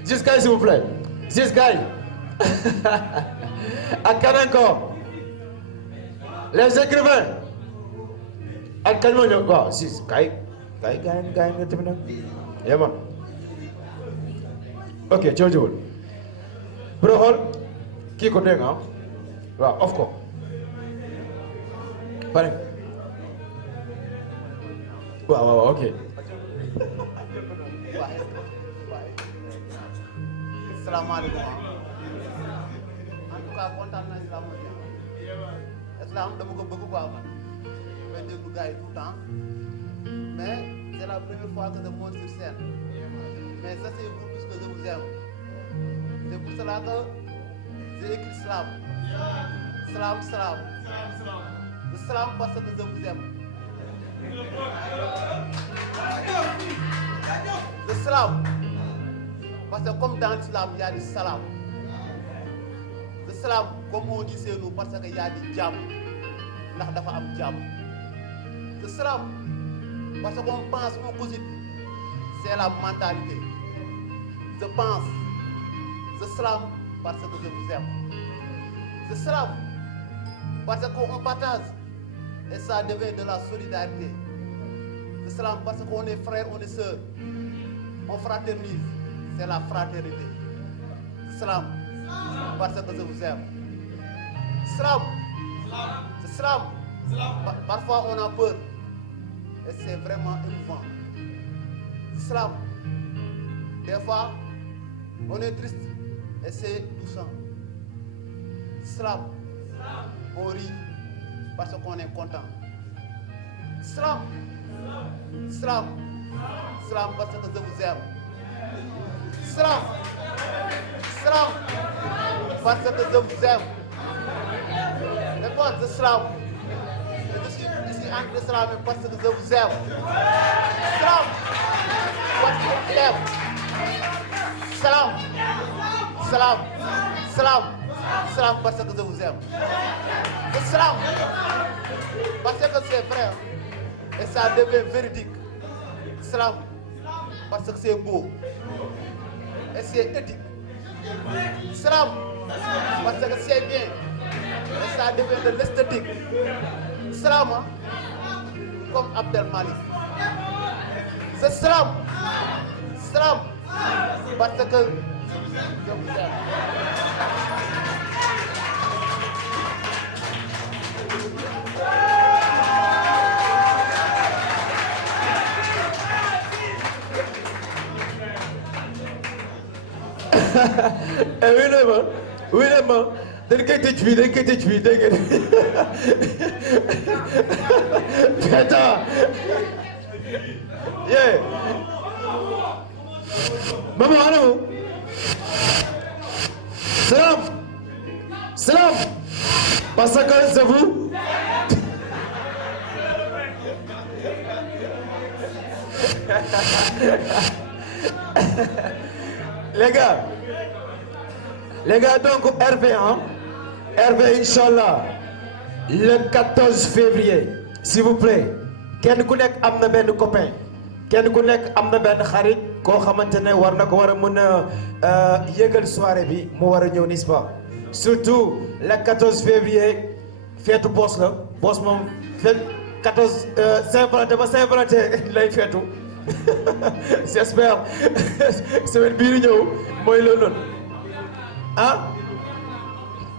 s'il vous plaît Ziz Gaye ak kan encore les écrivains ak kan moo ñëw waaw Ziz Gaye nga tamit nag yema ok jëwjëwul bro xool kii ko dégg nga waaw of ko pare waaw ok salaamaaleykum en tout cas kontaan naa islam islam dama ko bëgg quoi man may déglu gars yi tout le temps mais c'est la première fois que je monte sur scène mais ça c'est vous puisque je vous aime c'est pour cela que j'ai écrit salam le salam parce que je vous aime le salam parce que comme dans l'islam il y a du salam le salam comme on dit chez nous parce que il y a du jàmm ndax dafa am jàmm le salam parce qu'on pense on cogite c'est la mentalité je pense ce salam parce que je vous aime ce salam parce qu'on partage et ça devient de la solidarité ce salam parce qu'on est frères on est sœurs on fraternise c'est la fraternité salam parce que je vous aime salam parfois on a peur et c'est vraiment émouvant salam des fois on est triste et c'est touchant salam on rit parce qu'on est content salam parce que je vous aime salam parce que je vous aime répondre salam je suis ici entre salam parce que je vous aime salam parce que je vous aime salam parce que je vous aime salam parce que c'est vrai et ça devient véridique salam parce que c'est beau et c'est éthique salam parce que c'est bien et ça devient de l'esthétique salam comme Abdel Malik c'est salam parce que je vous aime oui dañ koy tëj fii dégg nga putain yeah maman ana mu salam parce que c'est vous les gars donc Hervé Inch'Allah le 14 février s'il vous plaît kenn ku nekk am na benn copain kenn ku nekk am na benn xarit koo xamante ne war na ko war a mën a yëgal soirée bi mu war a ñëw n'est-ce pas surtout le 14 février feetu boss la boss moom fête 14 Saint-Valentin ba Saint-Valentin lay feetu j'espère semaine bii di ñëw mooy loolu noonu ah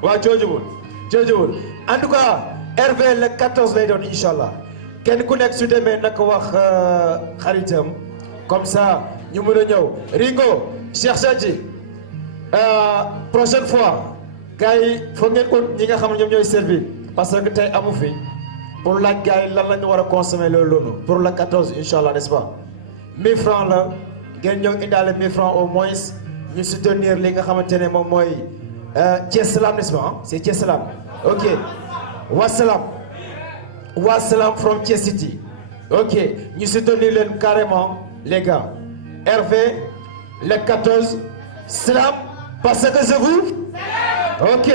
waa joojubul joojuwul en tout cas Hervé le 14 lay doon incha allah kenn ku nekk su demee naka wax xaritam comme ça ñu mën a ñëw Ringo Cheikh Sadji prochaine fois gars yi foog ngeen ut ñi nga xam ne ñoom ñooy servir parce que tey amu fi pour laaj gars yi lan la ñu war a consommer loolu pour le 14 incha allah n'est-ce pas 1000 francs la ngeen ñëw indaale 1000 francs au moins ñu soutenir li nga xamante ne moom mooy Thiès Salam n'est-ce pas c'est Thiès Salam ok Wassalam Wassalam from Thiès City ok ñu soutenir leen carrément les gars Hervé le 14 Salam parce que je vous ok